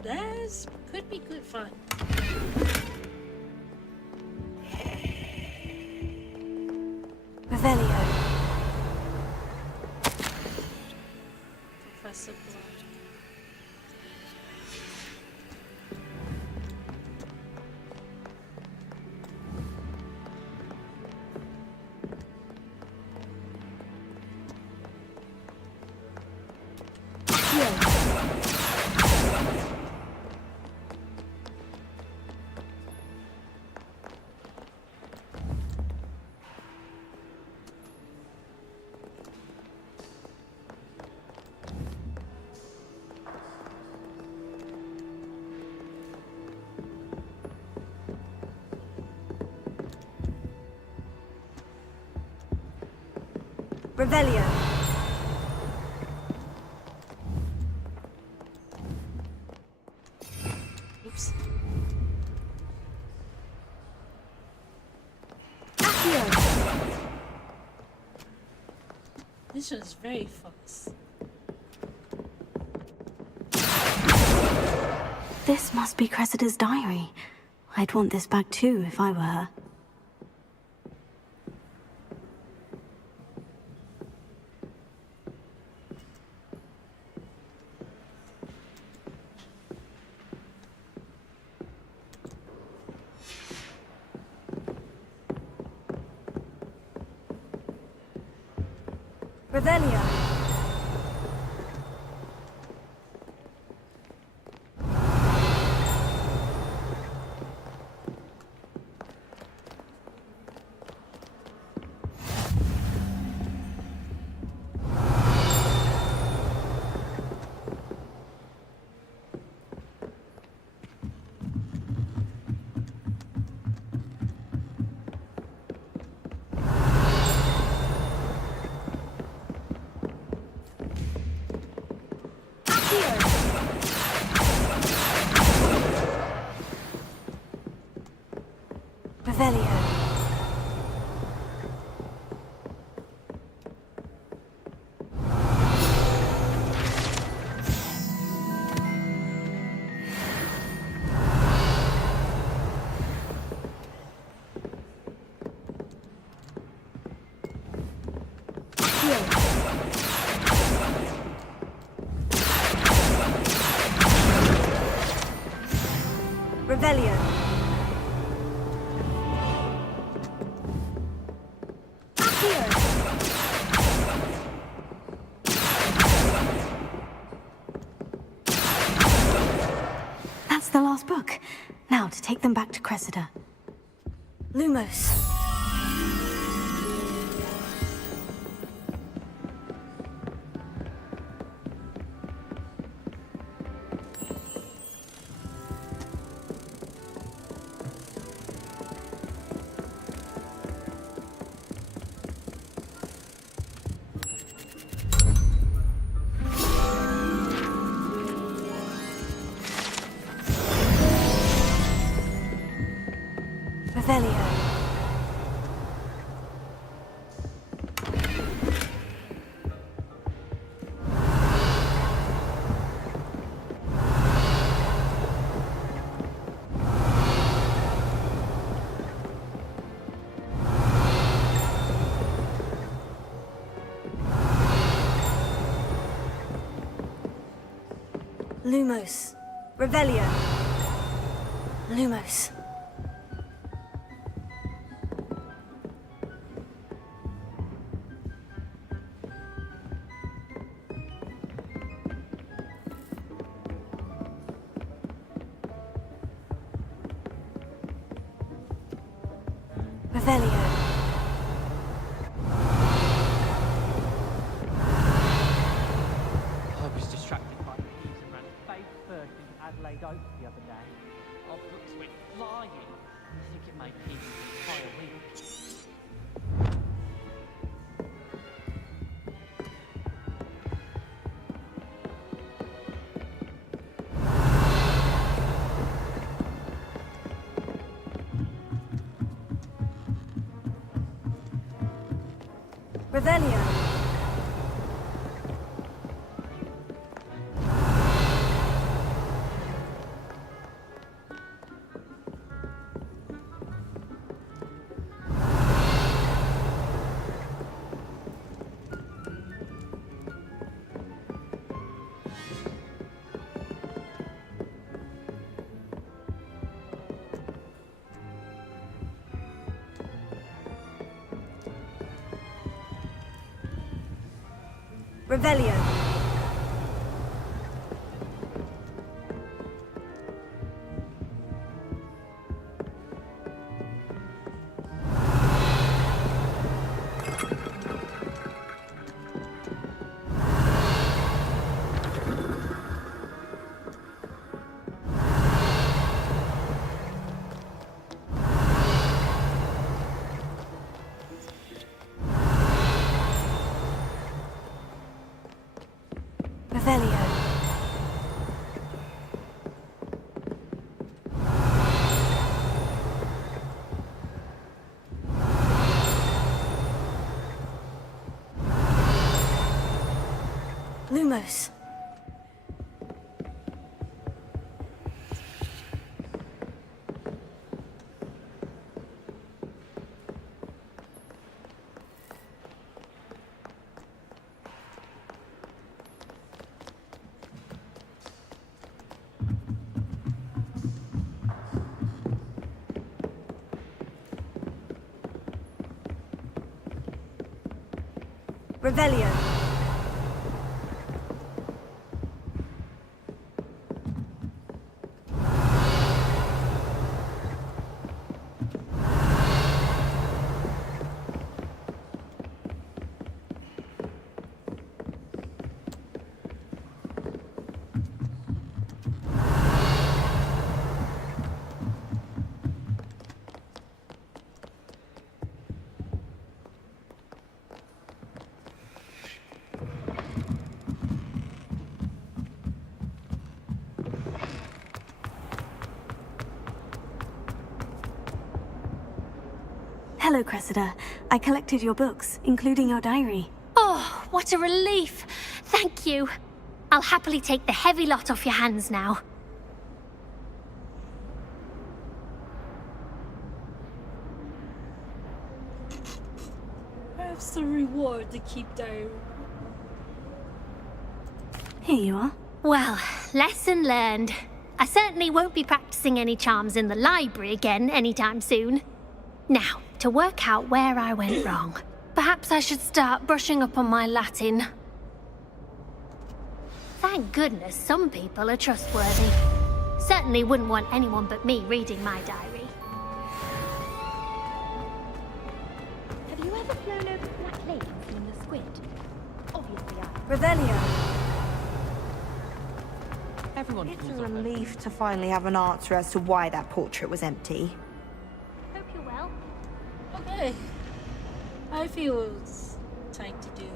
That could be good fun. Revelio. Professor Blood. Revelio. Oops. This was very fast. This must be Cressida's diary. I'd want this back too if I were her. Revelio. Revelio. Revelio. That's the last book. Now to take them back to Cressida. Lumos. Revelio. Lumos. Revelio. Lumos. Revelio. joke the other day. Our books went flying. I think it made Peter's entire week. Revelio. Revelio. Revelio. Lumos. Revelio. Hello, Cressida. I collected your books, including your diary. Oh, what a relief. Thank you. I'll happily take the heavy lot off your hands now. Perhaps the reward to keep diary. Here you are. Well, lesson learned. I certainly won't be practicing any charms in the library again anytime soon. Now, to work out where I went wrong. Perhaps I should start brushing up on my Latin. Thank goodness some people are trustworthy. Certainly wouldn't want anyone but me reading my diary. Have you ever flown over Black Lake and seen the squid? Obviously I... Revelio. It's a relief to finally have an answer as to why that portrait was empty. Hope you're well. Okay. I feel it's time to do.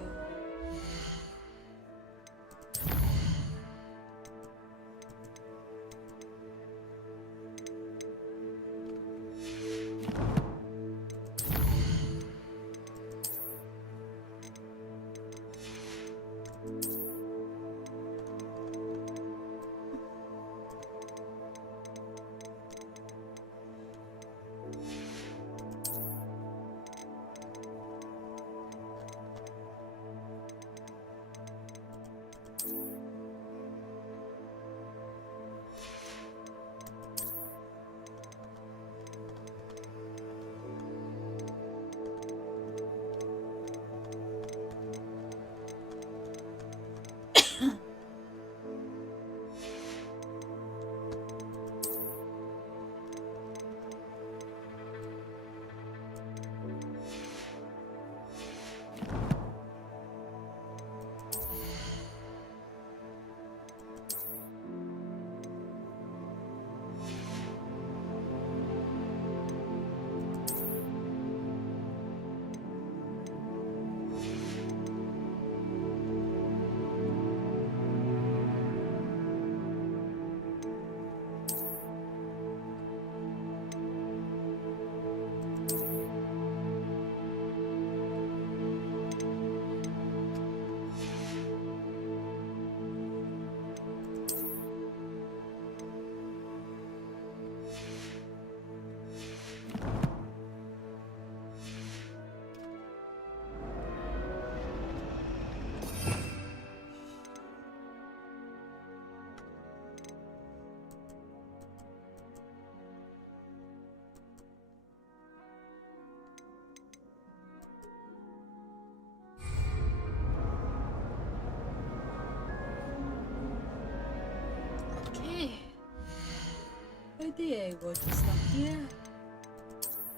day I want to stop here.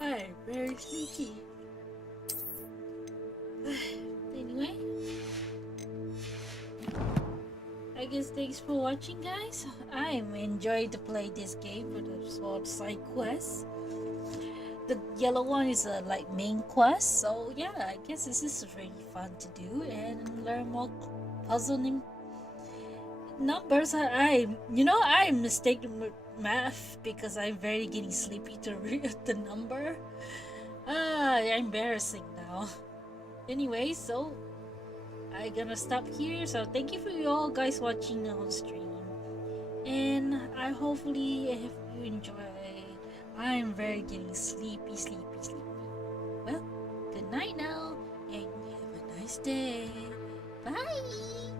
I'm very sleepy. Anyway, I guess thanks for watching, guys. I'm enjoying to play this game for the sort side quests. The yellow one is a like main quest, so yeah, I guess this is really fun to do and learn more puzzling numbers. I'm mistaken with math because I'm very getting sleepy to read the number. Embarrassing now. Anyway, so I'm gonna stop here. So thank you for you all guys watching on stream, and I hopefully if you enjoy. I'm very getting sleepy. Well, good night now, and have a nice day. Bye.